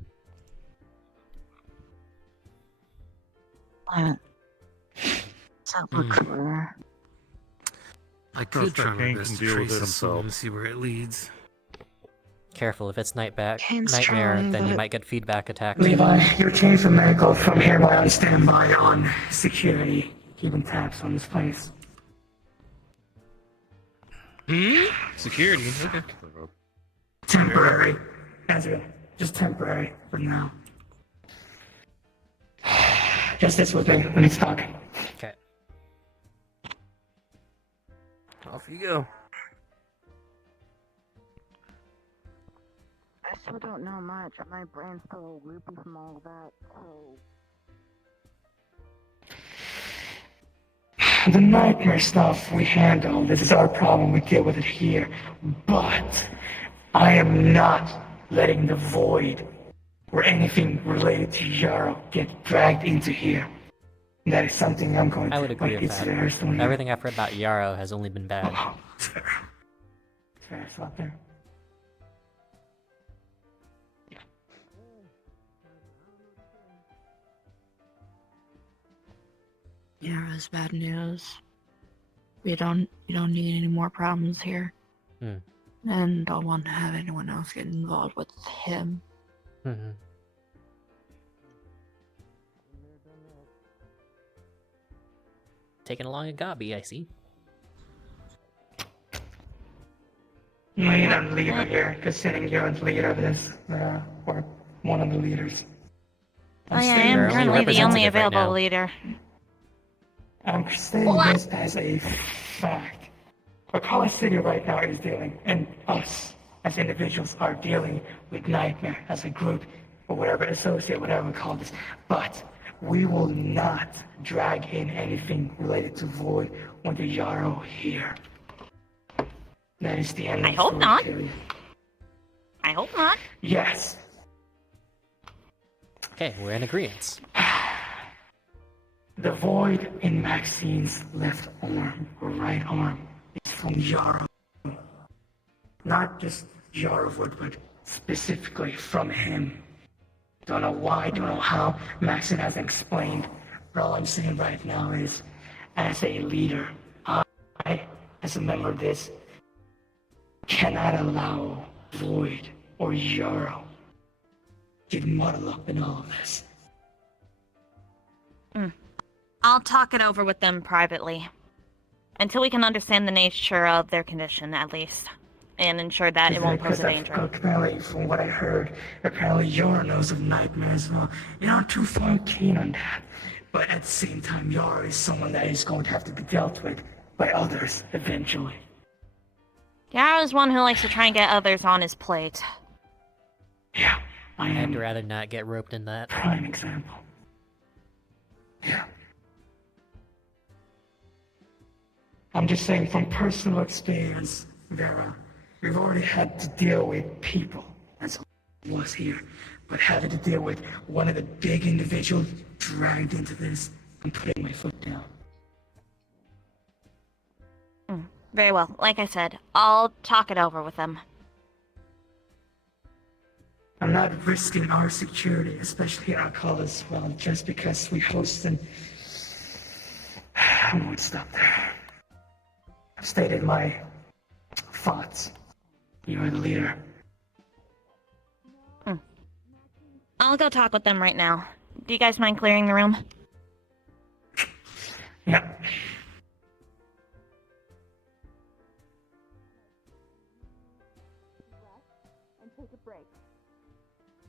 I could try my best to trace his soul and see where it leads. Careful, if it's nightmare, trying, then you but- might get feedback attacks. Levi, you're changed from medical from hereby on standby on security, keeping tabs on this place. Security, okay. Temporary. Ezra, just temporary for now. Just this with me when he's talking. Okay. Off you go. I still don't know much. My brain's still loopy from all of that, so... The nightmare stuff we handle. This is our problem. We deal with it here. But I am not letting the void or anything related to Yarrow get dragged into here. That is something I'm going to... I would agree with it's that. fair, so Everything I've heard about Yarrow has only been bad. It's fair. It's fair, it's out there. Yeah, it's bad news. We don't need any more problems here. And don't want to have anyone else get involved with him. Taking along a gobby, I see. You need a leader here, considering you're the leader of this, or one of the leaders. Oh yeah, I am currently the only available leader. I'm stating this as a fact. Akala City right now is dealing, and us as individuals are dealing with Nightmare as a group, or whatever, associate, whatever we call this. But we will not drag in anything related to Void or the Yarrow here. That is the end of I the hope story, not. period. I hope not. Yes. Okay, we're in agreement. The void in Maxine's left arm or right arm is from Yarrow. Not just Yarrow Wood, but specifically from him. Don't know why, don't know how. Maxine hasn't explained. But all I'm saying right now is, as a leader, I, as a member of this, cannot allow Void or Yarrow to get muddled up in all of this. I'll talk it over with them privately. Until we can understand the nature of their condition, at least. And ensure that it won't pose a danger. Apparently, from what I heard, apparently Yara knows of nightmares. Well, you're not too far keen on that. But at the same time, Yara is someone that is going to have to be dealt with by others eventually. Yarrow's one who likes to try and get others on his plate. Yeah, I'd rather not get roped in that. Prime example. Yeah. I'm just saying from personal experience, Vera, we've already had to deal with people, as it was here, but having to deal with one of the big individuals dragged into this, I'm putting my foot down. Very well. Like I said, I'll talk it over with them. I'm not risking our security, especially our call as well, just because we host an... I won't stop there. I've stated my thoughts. You're the leader. I'll go talk with them right now. Do you guys mind clearing the room? Yep. And take a break.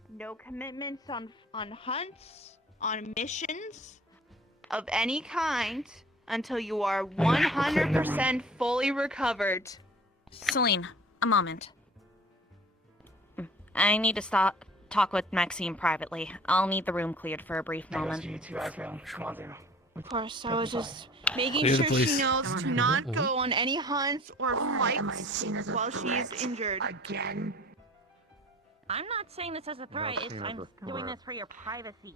No commitments on hunts, on missions of any kind until you are 100% fully recovered. Celine, a moment. I need to talk with Maxine privately. I'll need the room cleared for a brief moment. Of course, I was just making Clear the sure she place. knows to not go on any hunts or fights while she is injured. Again? I'm not saying this as a threat. I'm doing this for your privacy.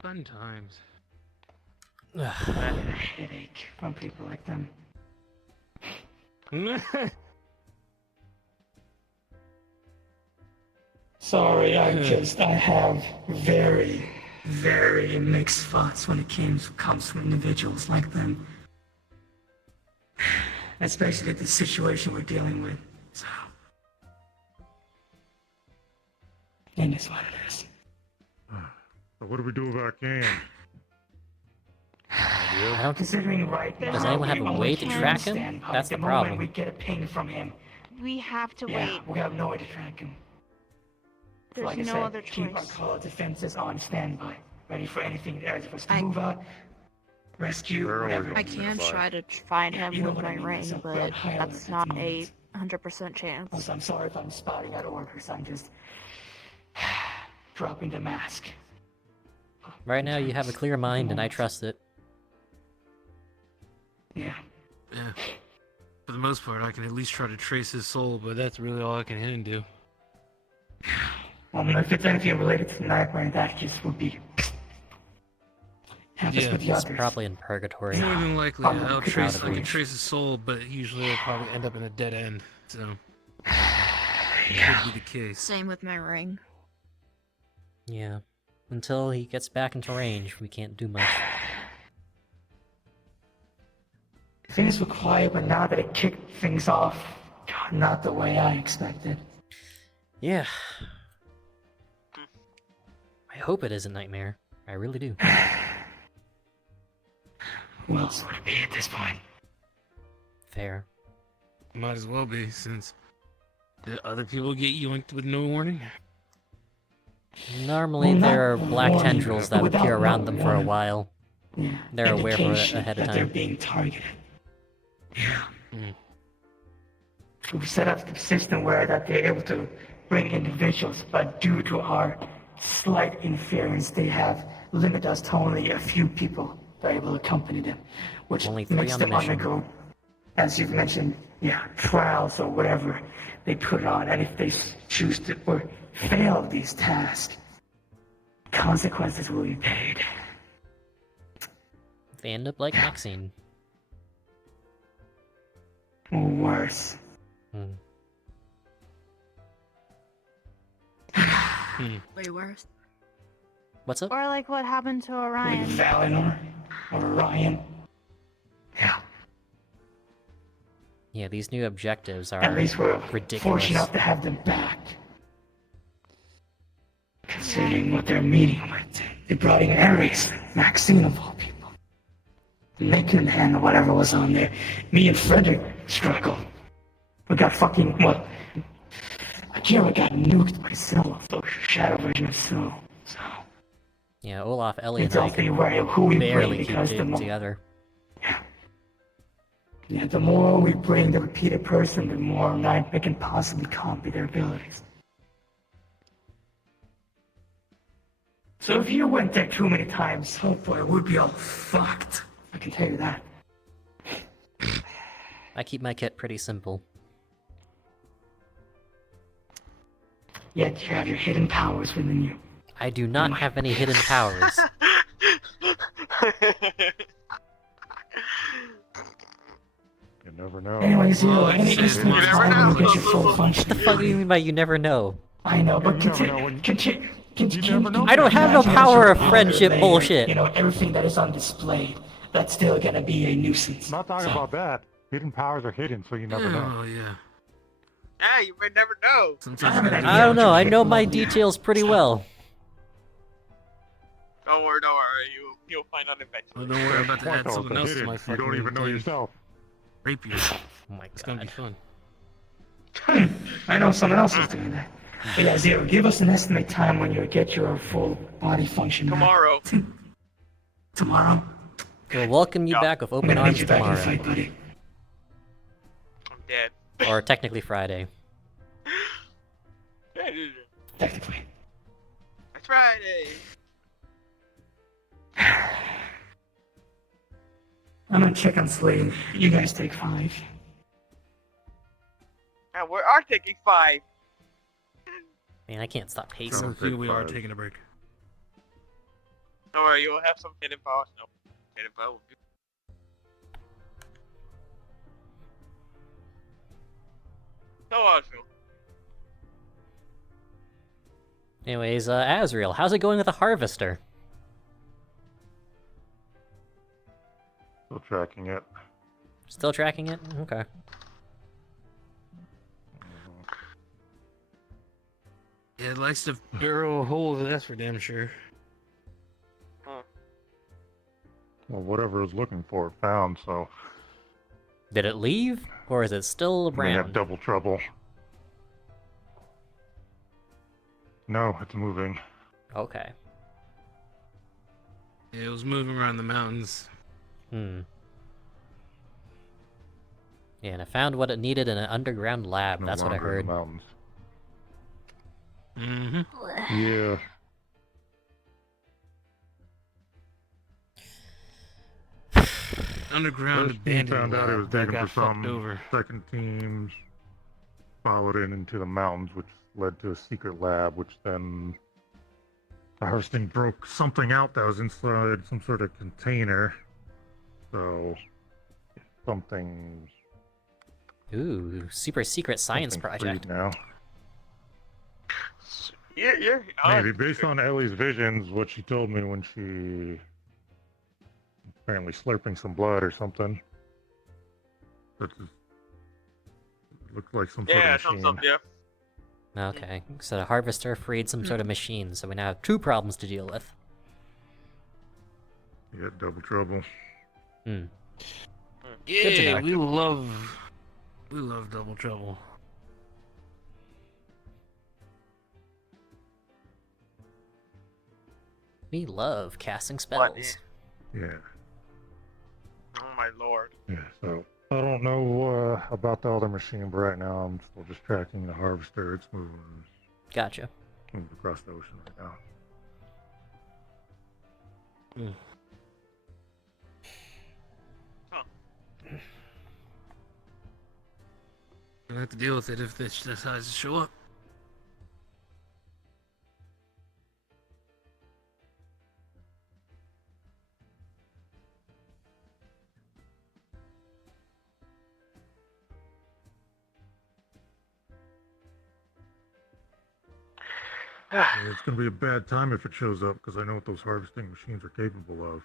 Fun times. I get a headache from people like them. Sorry, I have very, very mixed thoughts when it comes from individuals like them. Especially the situation we're dealing with. So, it is what it is. So what do we do about Cam? I don't. Considering Does anyone have a way to track him? That's the problem. We get a ping from him. We have to Yeah, wait. we have no way to track him. There's Like I no said, other keep our choice. call of defenses on standby, ready for anything there for us to move out, rescue, whatever. I can try to find him You know with what I my mean, ring, so we're but on high alert that's at not the a moment. 100% chance. Also, I'm sorry if I'm spouting out orders. I'm just dropping the mask. Right now, you have a clear mind, and I trust it. Yeah. Yeah. For the most part, I can at least try to trace his soul, but that's really all I can hit and do. If it's anything related to the nightmare, that just would be. Happens Yeah. with the He's others. probably in purgatory. More than likely, I'm I not can sure. trace his soul, but usually it'll probably end up in a dead end. So, could be the case. Same with my ring. Yeah. Until he gets back into range, we can't do much. Things were quiet, but now that it kicked things off, God, not the way I expected. Yeah. I hope it is a nightmare. I really do. Who else would it be at this point? Fair. Might as well be, since the other people get yoinked with no warning. Normally, Well, there are not black warning, tendrils that without appear around no them for a warning. while. Yeah. They're aware for it Indication ahead of that they're time. being targeted. Yeah. Mm. We've set up the system where that they're able to bring individuals, but due to our slight interference, they have limited us to only a few people that are able to accompany them, which Only 3 makes on the them mission. undergo, as you've mentioned, trials or whatever they put on, and if they choose to or fail these tasks, consequences will be paid. They end up like Maxine. Or worse. Way worse. What's up? Or like what happened to Orion. Like Valinor or Orion. Yeah, these new objectives are At least we're ridiculous. fortunate enough to have them back. Considering what they're meeting with. They brought in Ares, Maxine of all people. And they couldn't handle whatever was on there. Me and Frederick struggled. We got fucking, well, Akira got nuked by Syl, the shadow version of Syl. So, Yeah, Olaf, Ellie, and it's I all be wary of who we barely bring keep because the it more, together. yeah, the more we bring the repeated person, the more Nightmare can possibly copy their abilities. So if you went there too many times, oh boy, we'd be all fucked. I can tell you that. I keep my kit pretty simple. Yet you have your hidden powers within you. I do not have any hidden powers. You never know. Anyways, any it's instant just- time when you get your full function. What the fuck do you mean by you never know? I know, but You never know. I don't have no power of friendship bullshit. You know, everything that is on display, that's still gonna be a nuisance. I'm not talking about that. Hidden powers are hidden, so you never know. Oh, yeah. Yeah, you may never know. I don't know. I know my details pretty well. Don't worry. You'll find out eventually. Well, don't worry about to add something else to my You fucking don't even know thing. yourself. Rape you. Oh my god. It's gonna be fun. I know someone else is doing that. But yeah, Zero, give us an estimate time when you'll get your full body function. Tomorrow. Tomorrow? We'll welcome you back with I'm open gonna meet arms you back in the tomorrow. fight, buddy. I'm dead. Or technically Friday. Technically. It's Friday. I'm gonna check on Slade. You guys take 5. And we are taking 5. Man, I can't stop pacing. So we are taking a break. Don't worry, you'll have some hidden powers. No, hidden power. So awesome. Anyways, Azriel, how's it going with the Harvester? Still tracking it. Still tracking it? Okay. Yeah, it likes to burrow a hole, that's for damn sure. Well, whatever it was looking for, it found, so... Did it leave? Or is it still We have around? double trouble. No, it's moving. Okay. Yeah, it was moving around the mountains. Yeah, and I found what it needed in an underground lab. No That's what I longer in the heard. mountains. Mm-hmm. Yeah. Underground First team abandoned found out it lab was that digging got for fucked some. over. Second teams followed it into the mountains, which led to a secret lab, which then the harvesting broke something out that was inside some sort of container. So something. Ooh, super secret science something project. freed now. You're Maybe based on Ellie's visions, what she told me when she apparently slurping some blood or something. That looked like some sort of thumbs machine. up, yeah. Okay, so the Harvester freed some sort of machine, so we now have 2 problems to deal with. Yeah, double trouble. Good to Yeah, know. we love double trouble. We love casting spells. Yeah. Oh my lord. Yeah, so I don't know about the other machine, but right now I'm still just tracking the harvester. It's moving Gotcha. across the ocean right now. Gonna have to deal with it if this decides to show up. Yeah, it's gonna be a bad time if it shows up, because I know what those harvesting machines are capable of.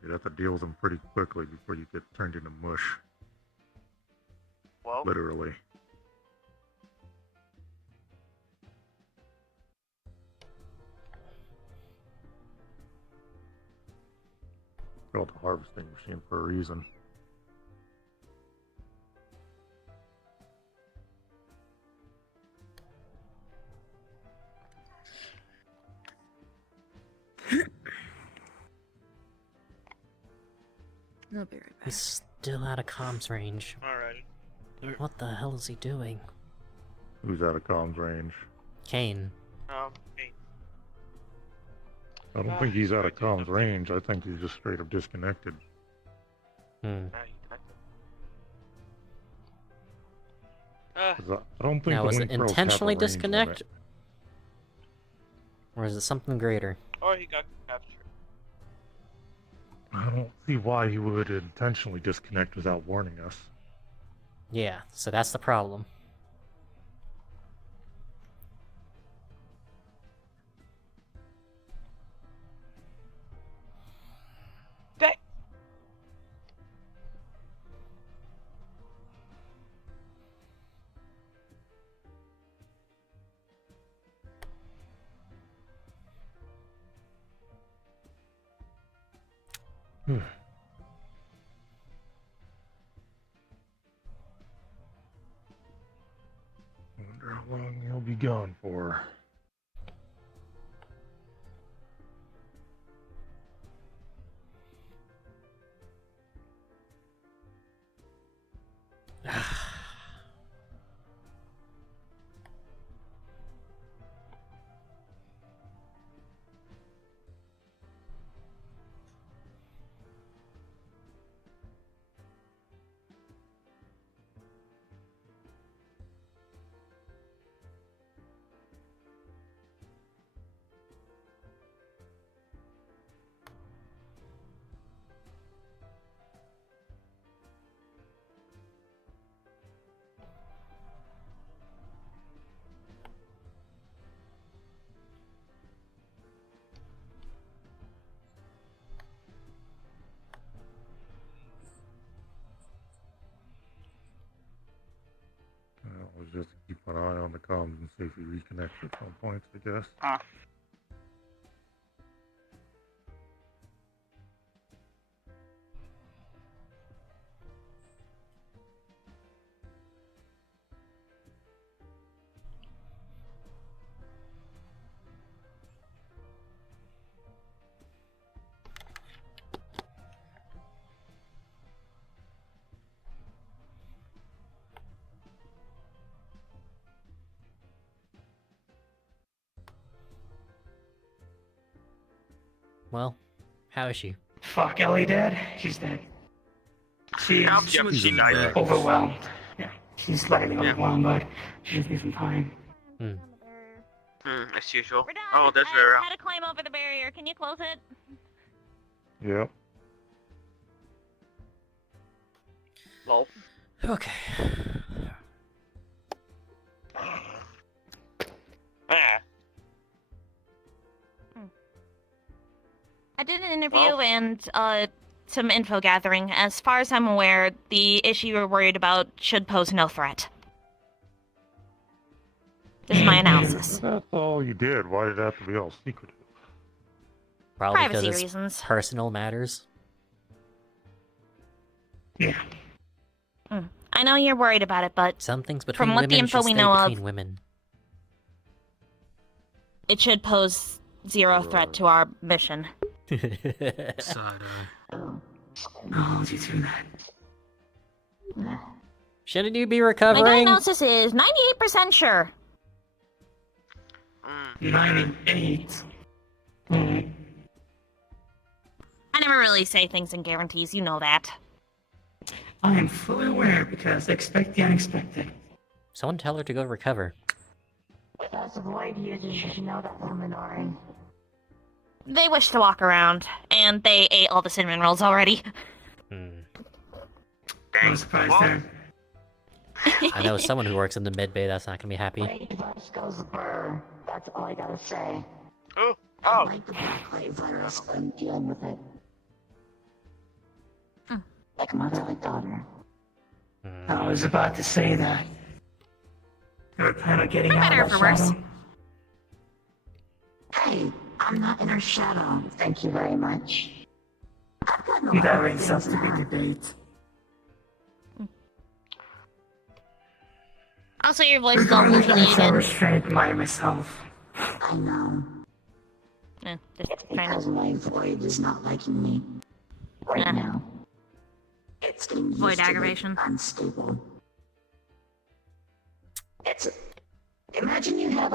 You'd have to deal with them pretty quickly before you get turned into mush. Well, literally. Called the harvesting machine for a reason. I'll be right back. He's still out of comms range. alright. What the hell is he doing? Who's out of comms range? Kane. Hey. I don't think he's out of comms range. I think he's just straight up disconnected. 'Cause I don't think Now, the was it link pros have a intentionally range disconnect? limit. Or is it something greater? Or he got captured. I don't see why he would intentionally disconnect without warning us. Yeah, so that's the problem. Wonder how long he'll be gone for. Was just to keep an eye on the comms and see if he reconnects at some point, I guess. Well, how is she? Fuck, Ellie dead? She's dead. She's She died. overwhelmed. Yeah, she's slightly overwhelmed, but she just needs some time. As usual. Oh, there's Vera. How to climb over the barrier? Can you close it? Yep. Lol. Okay. I did an interview and some info gathering. As far as I'm aware, the issue you're worried about should pose no threat. This is my analysis. That's all you did. Why did it have to be all secretive? Probably Privacy because it's reasons. personal matters. Yeah. I know you're worried about it, but Some things between from what women the info should we stay know between of, women. it should pose zero threat to our mission. No, you do that. Shouldn't you be My recovering? diagnosis is 98% sure. 98. I never really say things in guarantees, you know that. I am fully aware because expect the unexpected. Someone tell her to go recover. That's avoid you, you should know that I'm ignoring. They wish to walk around, and they ate all the cinnamon rolls already. No surprise there. I know someone who works in the mid bay that's not gonna be happy. Plague virus goes burr. That's all I gotta say. Oh. I like the black plague virus, but I'm dealing with it. Like mother, like daughter. I was about to say that. You were planning on getting out better of for that worse. shadow? Hey, I'm not in her shadow. Thank you very much. I've got no That other brings us things to now. be debate. Also, your voice is all Regardless, woolly I'm so again. restrained by myself. I know. Just It's trying because to my void is not liking me right now. It's getting used avoid to being aggravation. unstable. It's imagine you have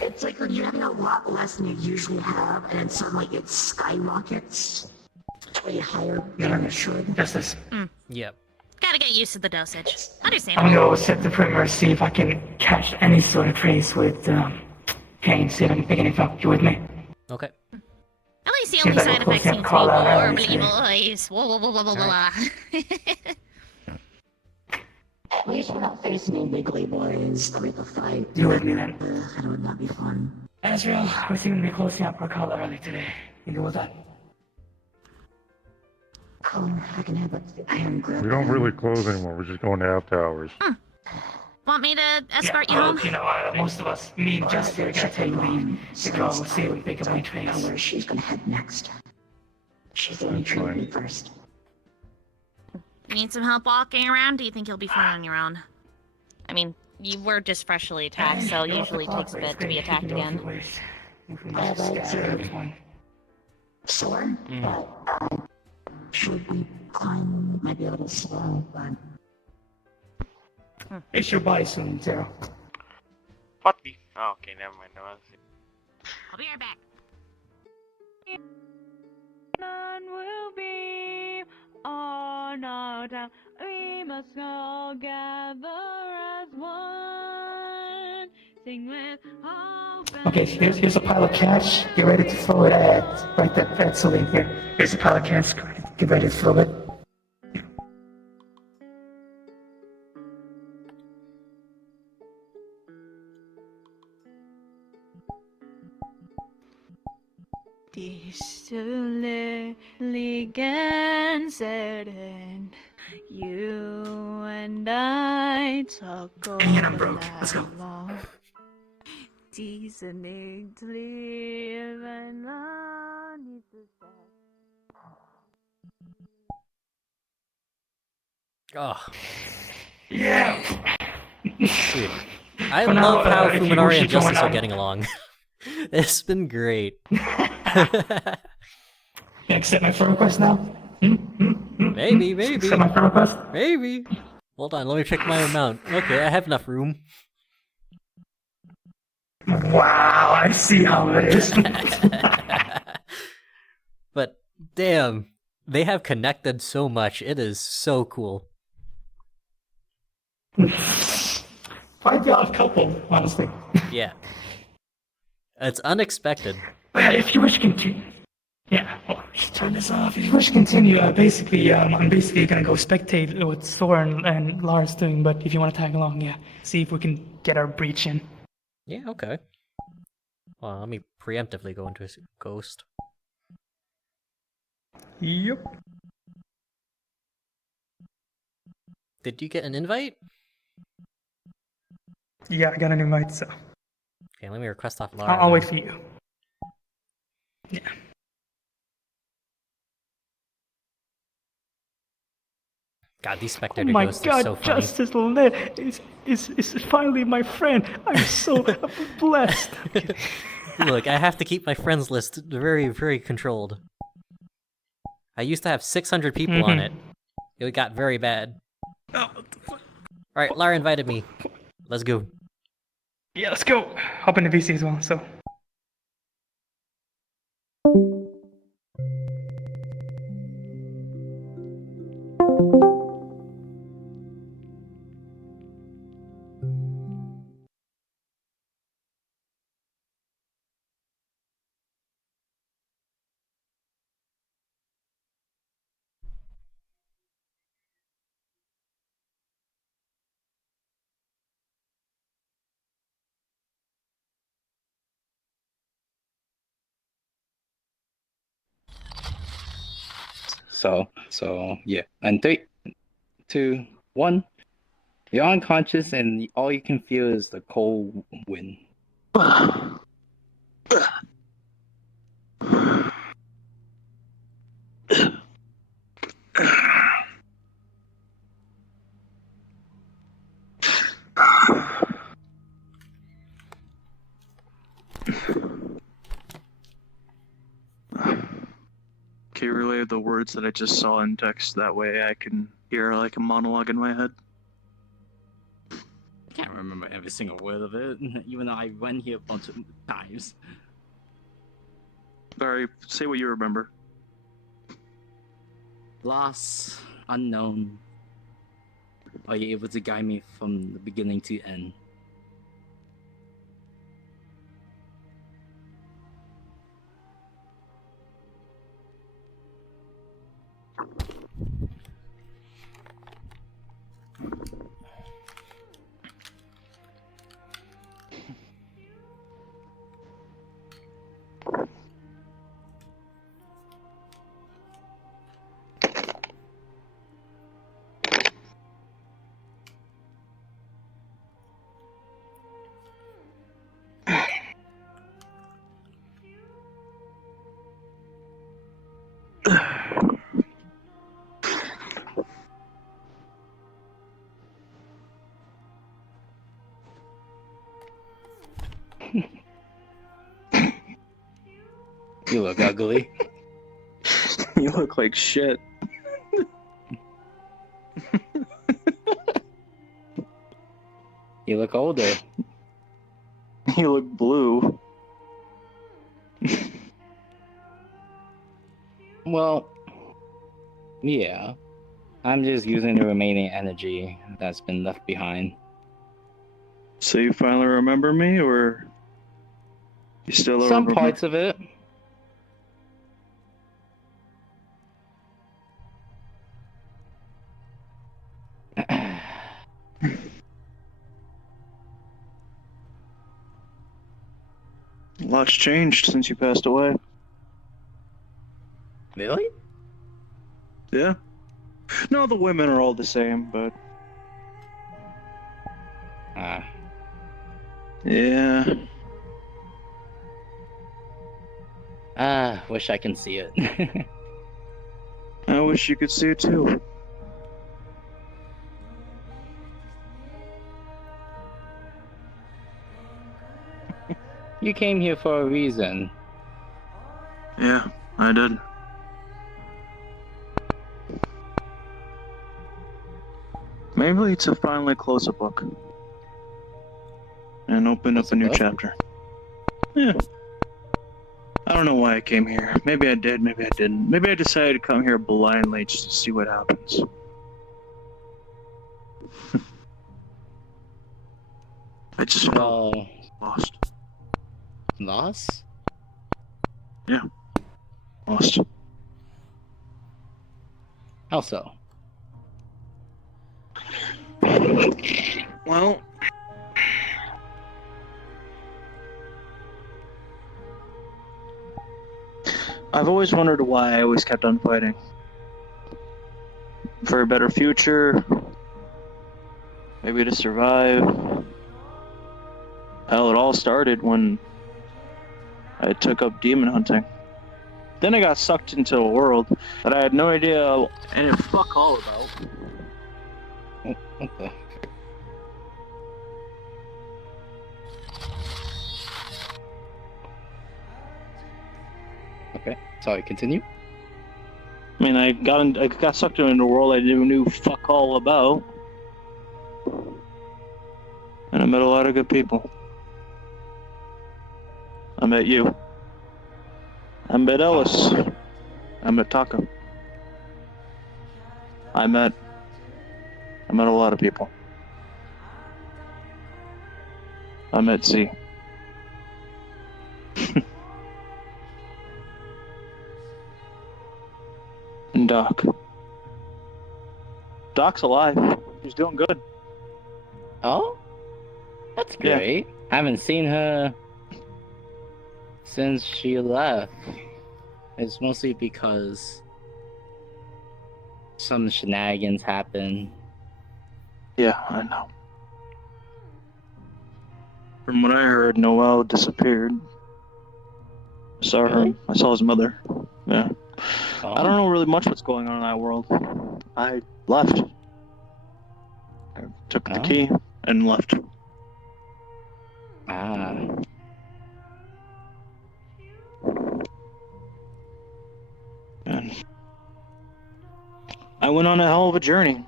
it's like when you're having a lot less than you usually have, and then suddenly it skyrockets way higher than it should. Justice. Yep. Gotta get used to the dosage. I'm Understandable. gonna go set the perimeter, see if I can catch any sort of trace with Kane, see if I can pick anything up. You with me? Okay. At least the Seems only like side we're effects close seem to be to call out horribly everything. voice. Blah, blah, blah, blah, blah, blah. At least we're not facing any wiggly boys to make a fight. You with me then? That would not be fun. Azrael, we're thinking to be closing up our call early today. You good with that? Cool, I can have an iron grip. We don't really close anymore. We're just going to after hours. Want me to escort you well, home? You know, most of us, me and Justin, are gonna take leave to go see if we can pick up anything else. Where she's gonna head next. She's only treated me first. You need some help walking around? Do you think you'll be fine on your own? I mean, you were just freshly attacked, so usually it takes a bit to be attacked again. I have a sword, but should be fine. Might be a little slow, but it's your body soon, Zero. What the? Oh, okay, never mind. No, I'll be right back. None will be on our town. We must all gather as one. Sing with hope. Okay, here's a pile of cash. Get ready to throw it at right that Celine here. Here's a pile of cash. Get ready to throw it. Certain, you and I talk over And I'm broke. Let's go. Decently to live and love needs to Oh. Yeah. Dude, I For love now, how if you Fuminari wish and to join Justice are up- getting along. It's been great. You accept my friend request now? Maybe. Accept my friend request? Maybe. Hold on, let me check my amount. Okay, I have enough room. Wow, I see how it is. But damn, they have connected so much. It is so cool. Quite the odd couple, honestly. Yeah. It's unexpected. But if you wish to continue, yeah, well, just turn this off. If you wish to continue, I'm basically gonna go spectate what Soren and Lars doing. But if you want to tag along, yeah, see if we can get our breach in. Yeah, okay. Well, let me preemptively go into his ghost. Yep. Did you get an invite? Yeah, I got an invite, so Okay, let me request off Lara. I'll wait for you. Yeah. God, these Oh spectator my ghosts God, are so funny. Justice Lit is finally my friend. I'm so blessed. Look, I have to keep my friends list very, very controlled. I used to have 600 people on it. It got very bad. Alright, Lara invited me. Let's go. Yeah, let's go. Hop into VC as well. So. So yeah. And 3, 2, 1. You're unconscious, and all you can feel is the cold wind. Can you relay the words that I just saw in text? That way I can hear like a monologue in my head. I can't remember every single word of it, even though I went here a bunch of times. Sorry, say what you remember. Lost, unknown. Are you able to guide me from the beginning to end? You look ugly. You look like shit. You look older. You look blue. Well, yeah. I'm just using the remaining energy that's been left behind. So you finally remember me, or you still don't Some remember? parts of it. A lot's changed since you passed away. Really? Yeah. No, the women are all the same, but... Yeah. Wish I can see it. I wish you could see it too. You came here for a reason. Yeah, I did. Maybe to finally close a book. And open up a new chapter. Yeah. I don't know why I came here. Maybe I did, maybe I didn't. Maybe I decided to come here blindly just to see what happens. I just felt lost. Lost? Yeah. Lost. How so? Well... I've always wondered why I always kept on fighting. For a better future, maybe to survive. Hell, it all started when I took up demon hunting. Then I got sucked into a world that I had no idea and fuck all about. What the? Okay, sorry, continue. I mean, I got sucked into a world I knew fuck all about. And I met a lot of good people. I met you. I met Ellis. I met Taka. I met a lot of people. I met Z. And Doc. Doc's alive. He's doing good. Oh? That's great. Haven't seen her since she left. It's mostly because some shenanigans happened. Yeah, I know. From what I heard, Noel disappeared. I saw her. I saw his mother. Yeah. I don't know really much what's going on in that world. I left. I took the key and left. And I went on a hell of a journey.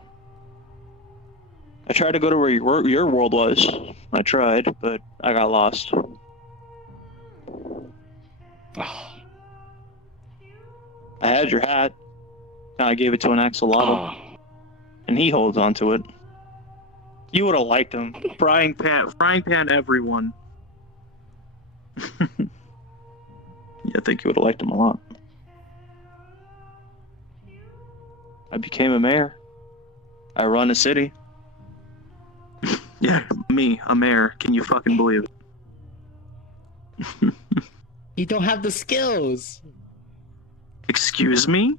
I tried to go to where your world was. I tried, but I got lost. I had your hat. I gave it to an axolotl. And he holds on to it. You would have liked him. Frying pan everyone. Yeah, I think you would have liked him a lot. I became a mayor. I run a city. Yeah, me, a mayor. Can you fucking believe it? You don't have the skills. Excuse me?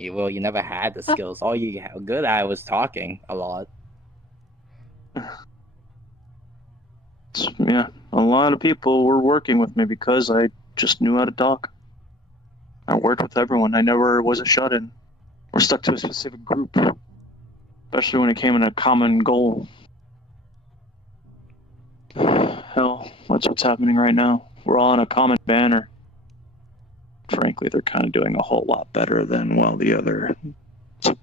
Well, you never had the skills. All you got good at was talking a lot. Yeah, a lot of people were working with me because I just knew how to talk. I worked with everyone. I never was a shut-in or stuck to a specific group, especially when it came in a common goal. Hell, that's what's happening right now. We're all on a common banner, frankly, they're kind of doing a whole lot better than, well, the other, a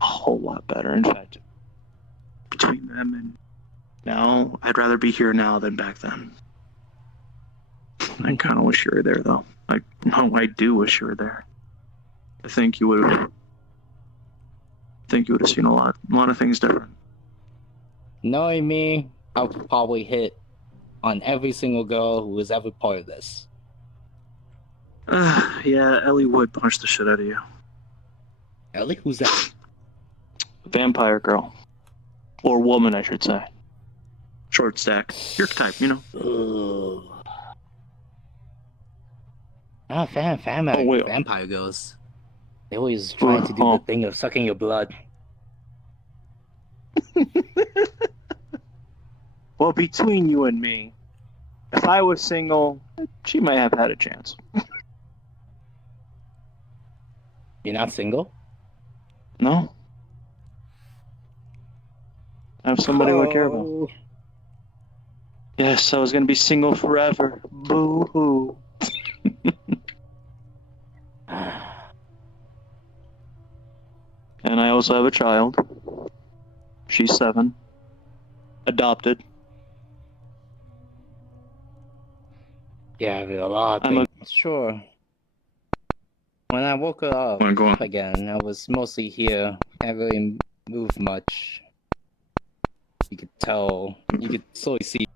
whole lot better. In fact, between them and now, I'd rather be here now than back then. I kind of wish you were there, though. I do wish you were there. I think you would have seen a lot of things different. Knowing me, I'll probably hit on every single girl who was ever part of this. Yeah, Ellie would punch the shit out of you. Ellie? Who's that? Vampire girl. Or woman, I should say. Short stack. Your type, Vampire girls. They always trying to do the thing of sucking your blood. Well, between you and me, if I was single, she might have had a chance. You're not single? No. I have somebody who I care about. Yes, I was gonna be single forever. Boo-hoo. And I also have a child. She's 7. Adopted. Yeah, a lot of things. Sure. When I woke up again, I was mostly here. Can't really move much. You could tell. You could slowly see.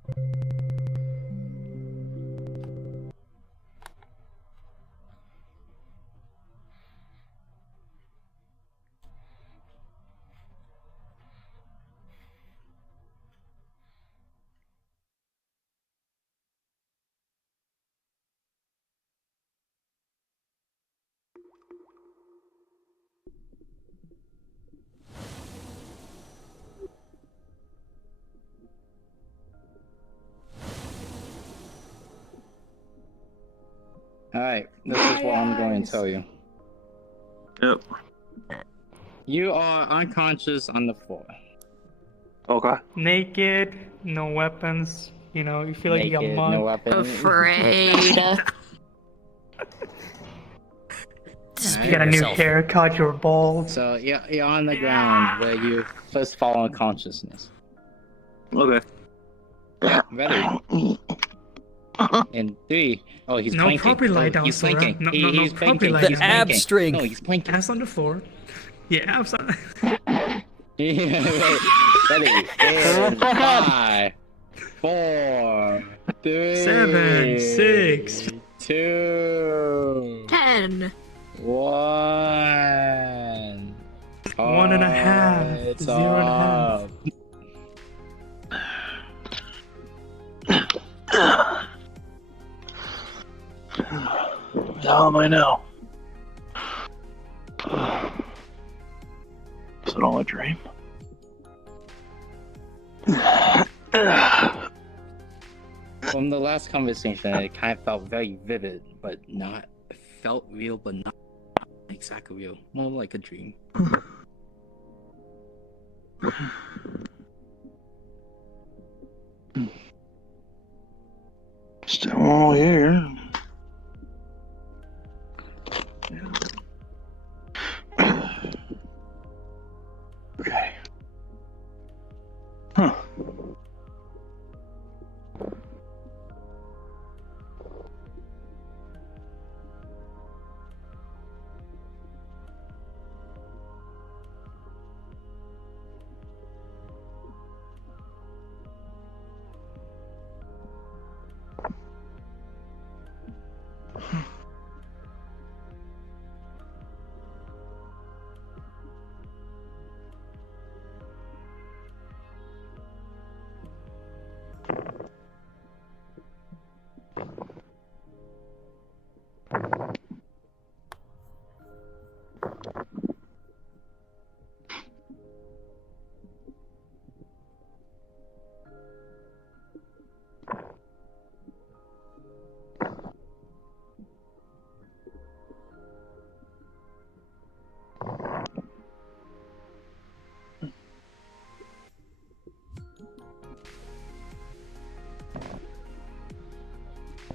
Alright, this is what I'm going to tell you. Yep. You are unconscious on the floor. Okay. Naked, no weapons. You feel like you got Naked, mugged. no weapons. Afraid. You got a new haircut, you're bald. So you're on the ground where you first fall unconsciousness. Okay. Ready? In 3. Oh, he's No, planking. probably lie down, he's Sora. planking. No, He's probably planking. lie He's down. planking. strength. No, he's planking. Ass on the floor. Yeah, abs on. Ready? In 5, 4, 3, 7, 6, 2, 10. 1. 1.5. It's 0.5. How am I now? Is it all a dream? From the last conversation, it kind of felt very vivid, but not. It felt real, but not exactly real. More like a dream. Still all here. Okay. Huh.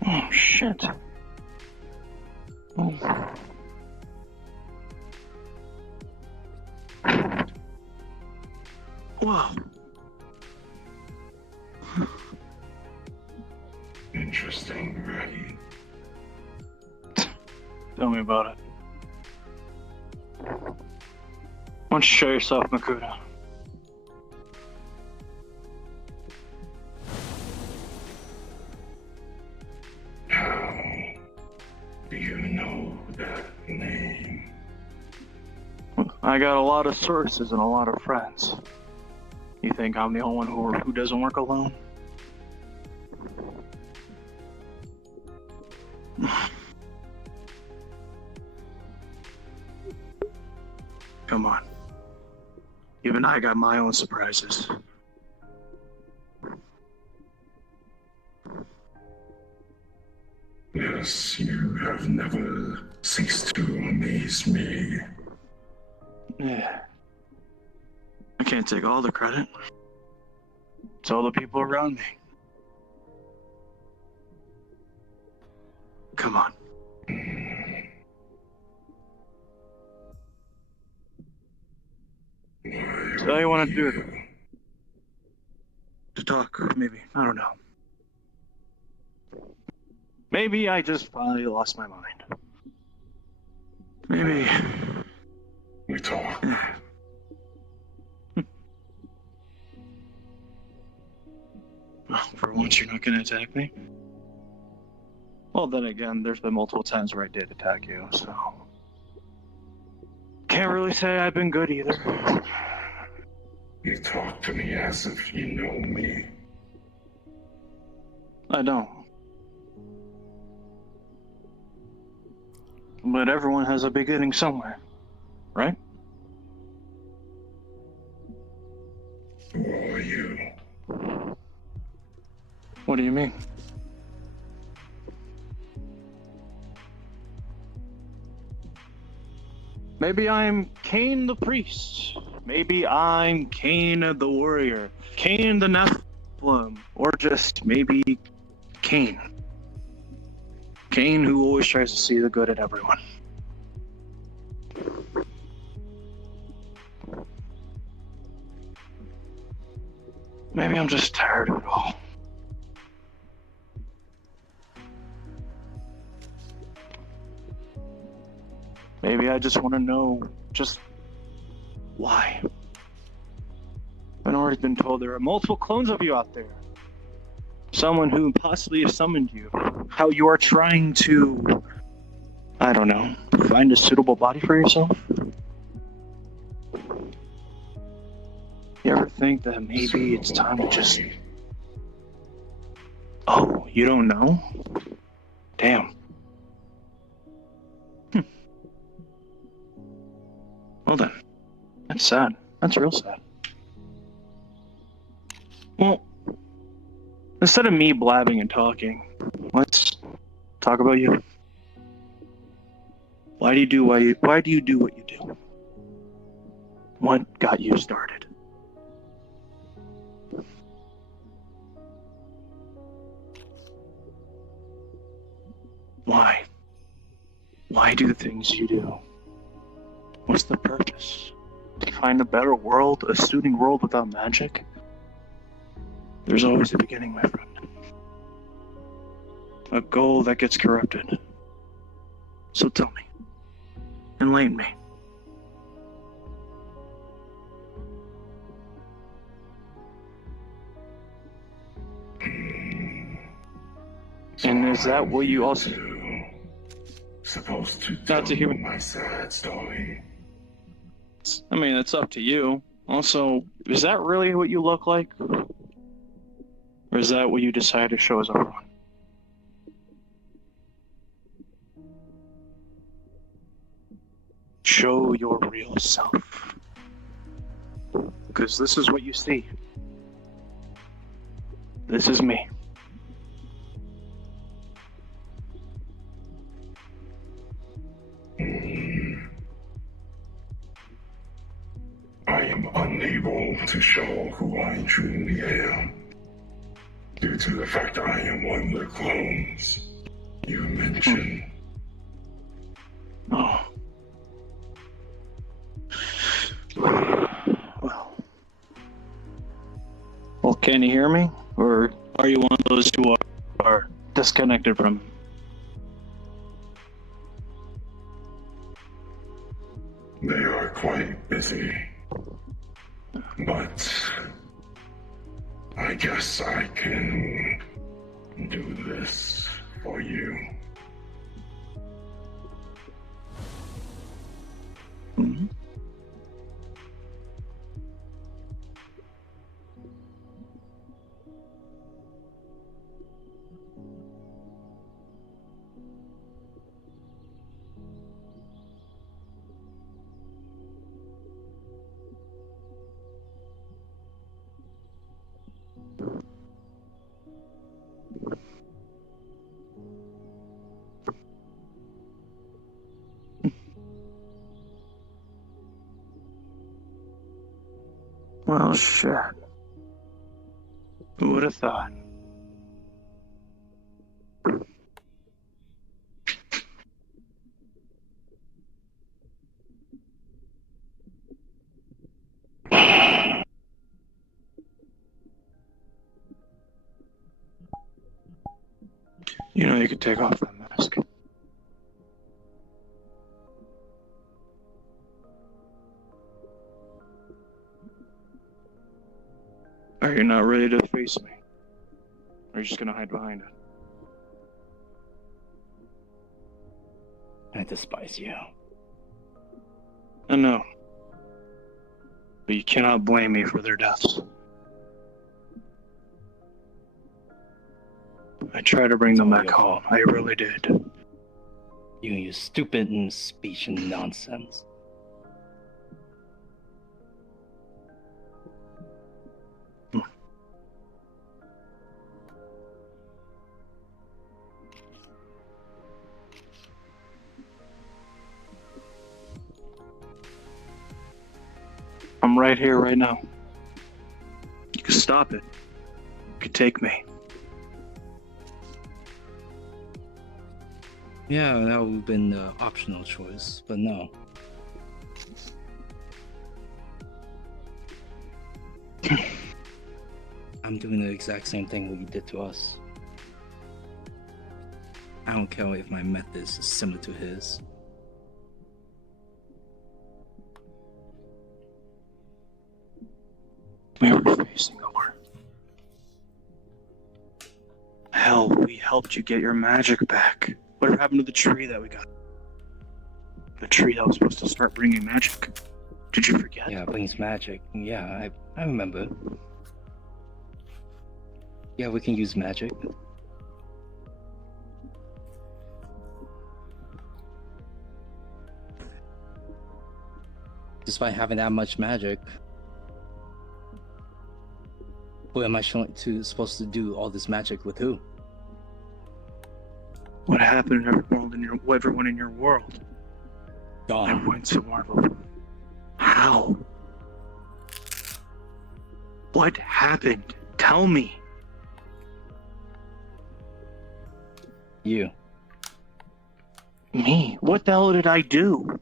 Oh, shit. Whoa. Interesting, right? Tell me about it. Why don't you show yourself, Makuta? How do you know that name? I got a lot of sources and a lot of friends. You think I'm the only one who doesn't work alone? Come on. Even I got my own surprises. Yes, you have never ceased to amaze me. Yeah. I can't take all the credit. It's all the people around me. Come on. So how you want to do it? To talk, maybe. I don't know. Maybe I just finally lost my mind. Maybe. We talk. For once, you're not gonna attack me? Well, then again, there's been multiple times where I did attack you, so... Can't really say I've been good either. You talk to me as if you know me. I don't. But everyone has a beginning somewhere, right? Who are you? What do you mean? Maybe I'm Cain the priest. Maybe I'm Cain the warrior. Cain the Nephilim. Or just maybe Cain. Cain who always tries to see the good in everyone. Maybe I'm just tired of it all. Maybe I just want to know just why. I've already been told there are multiple clones of you out there. Someone who possibly has summoned you. How you are trying to, I don't know, find a suitable body for yourself? You ever think that maybe it's time to just... Oh, you don't know? Damn. Well then, that's sad. That's real sad. Well, instead of me blabbing and talking, let's talk about you. Why do you do what you do? What got you started? Why? Why do the things you do? What's the purpose? To find a better world, a suiting world without magic? There's always a beginning, my friend. A goal that gets corrupted. So tell me. Enlighten me. And is that what you also... Supposed to tell you my sad story. I mean, it's up to you. Also, is that really what you look like? Or is that what you decide to show as everyone? Show your real self. Because this is what you see. This is me. I am unable to show who I truly am, due to the fact I am one of the clones you mentioned. Can you hear me? Or are you one of those who are disconnected from? They are quite busy. But I guess I can do this for you. Mm-hmm. Well, shit. Who would have thought? You know you could take off that mask. Are you not ready to face me? Or are you just gonna hide behind it? I despise you. I know. But you cannot blame me for their deaths. I tried to bring them back home. I really did. You and your stupid and speech and nonsense. I'm right here, right now. You can stop it. You can take me. Yeah, that would have been the optional choice, but no. I'm doing the exact same thing what you did to us. I don't care if my methods is similar to his. We were facing over. Hell, we helped you get your magic back. Whatever happened to the tree that we got? The tree that was supposed to start bringing magic. Did you forget? Yeah, brings magic. Yeah, I remember. Yeah, we can use magic. Despite having that much magic, who am I supposed to do all this magic with who? What happened to everyone in your world? Gone. I went to Marvel. How? What happened? Tell me. You. Me? What the hell did I do?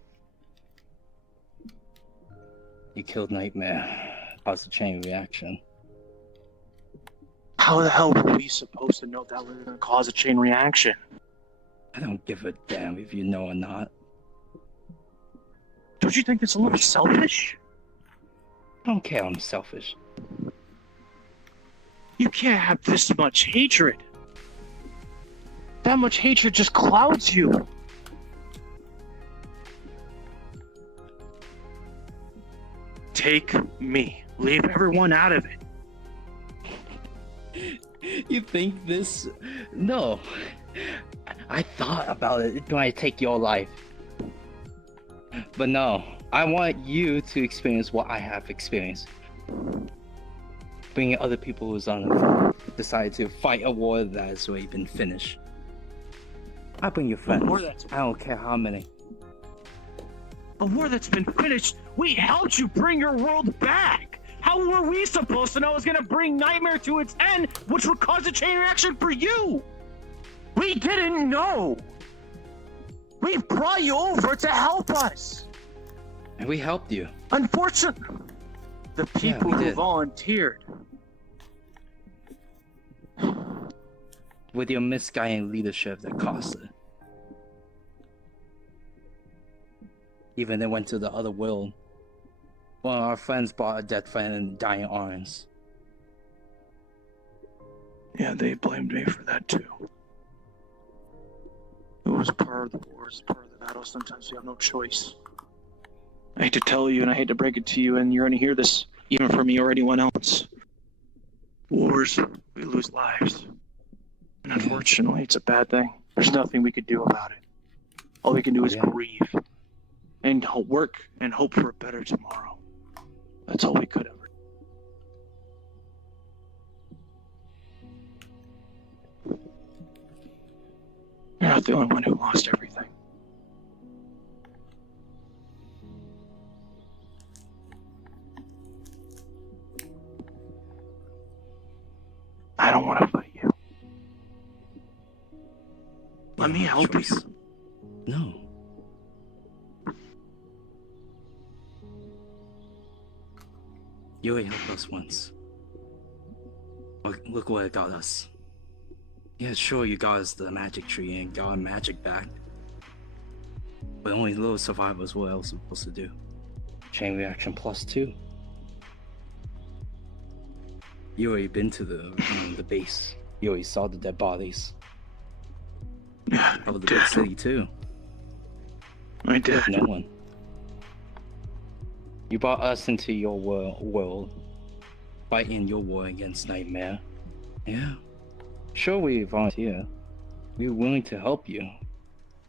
You killed Nightmare. Caused a chain reaction. How the hell were we supposed to know that was going to cause a chain reaction? I don't give a damn if you know or not. Don't you think it's a little selfish? I don't care I'm selfish. You can't have this much hatred. That much hatred just clouds you. Take me. Leave everyone out of it. You think this? No. I thought about it when I take your life. But no. I want you to experience what I have experienced. Bringing other people who's decided to fight a war that has already been finished. I bring your friends. I don't care how many. A war that's been finished. We helped you bring your world back. How were we supposed to know it was going to bring Nightmare to its end, which would cause a chain reaction for you? We didn't know. We brought you over to help us. And we helped you. Unfortunately, the people who volunteered with your misguided leadership that cost it. Even they went to the other world. One of our friends brought a dead friend in dying arms. Yeah, they blamed me for that too. It was part of the wars, part of the battle. Sometimes you have no choice. I hate to tell you, and I hate to break it to you, and you're gonna hear this even from me or anyone else. Wars, we lose lives. And unfortunately, it's a bad thing. There's nothing we could do about it. All we can do is grieve and work and hope for a better tomorrow. That's all we could ever do. You're not the only one who lost everything. I don't want to fight you. Let me help you. No. You already helped us once. Look what it got us. Yeah, sure, you got us the magic tree and got our magic back. But only little survivors, what else are we supposed to do? Chain reaction +2. You already been to the base. You already saw the dead bodies. Of the big city too. I did. No one. You brought us into your world, fighting your war against Nightmare. Yeah. Sure, we volunteer. We're willing to help you.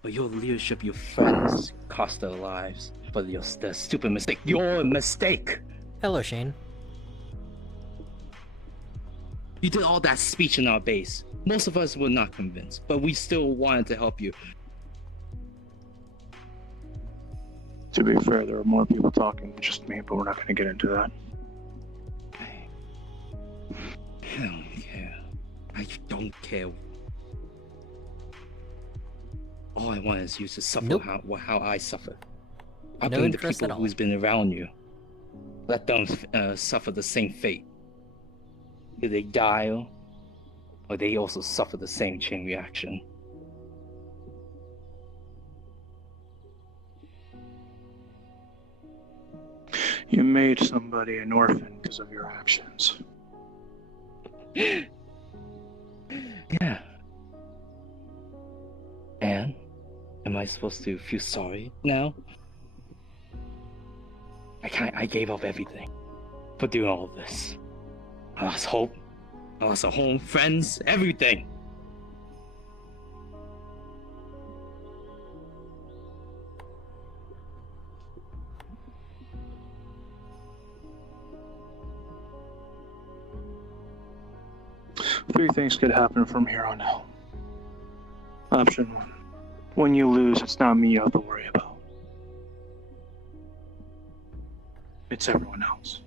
But your leadership, your friends, cost their lives. But the stupid mistake. Your mistake! Hello, Shane. You did all that speech in our base. Most of us were not convinced, but we still wanted to help you. To be fair, there are more people talking than just me, but we're not going to get into that. I don't care. I don't care. All I want is you to suffer how I suffer. I blame the people who's been around you. Let them suffer the same fate. Do they die, or they also suffer the same chain reaction? You made somebody an orphan because of your actions. Yeah. And? Am I supposed to feel sorry now? I gave up everything for doing all of this. I lost hope. I lost a home, friends, everything. Three things could happen from here on out. Option 1. When you lose, it's not me you have to worry about. It's everyone else.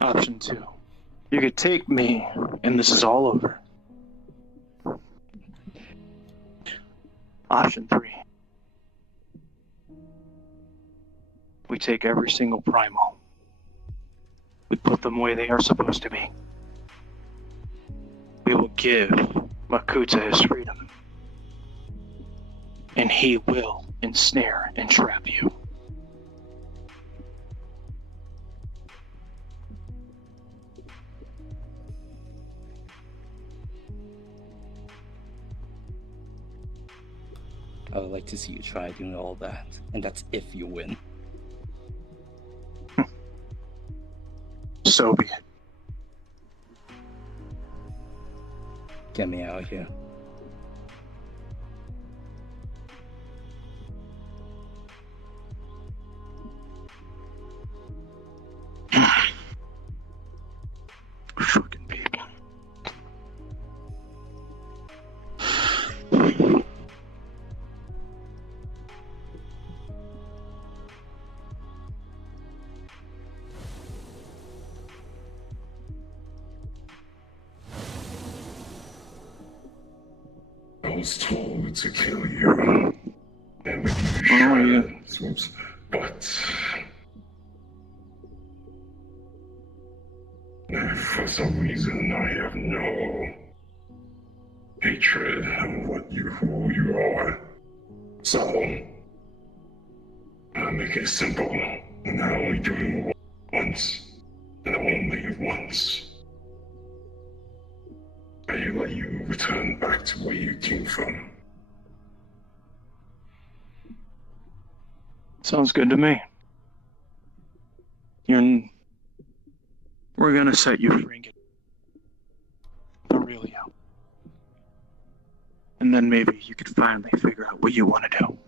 Option 2. You could take me, and this is all over. Option 3. We take every single primal. We put them where they are supposed to be. We will give Makuta his freedom. And he will ensnare and trap you. I would like to see you try doing all that, and that's if you win. So be it. Get me out of here. Fucking people. I was told to kill you and with you shadows, but for some reason I have no hatred of who you are. So, I'll make it simple, and I only do it once, and only once. I let you return back to where you came from. Sounds good to me. We're gonna set you free and get Aurelio. And then maybe you could finally figure out what you want to do.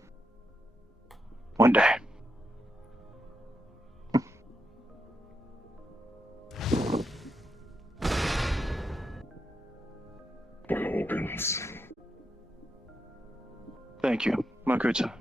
One day. Door opens. Thank you, Makuta.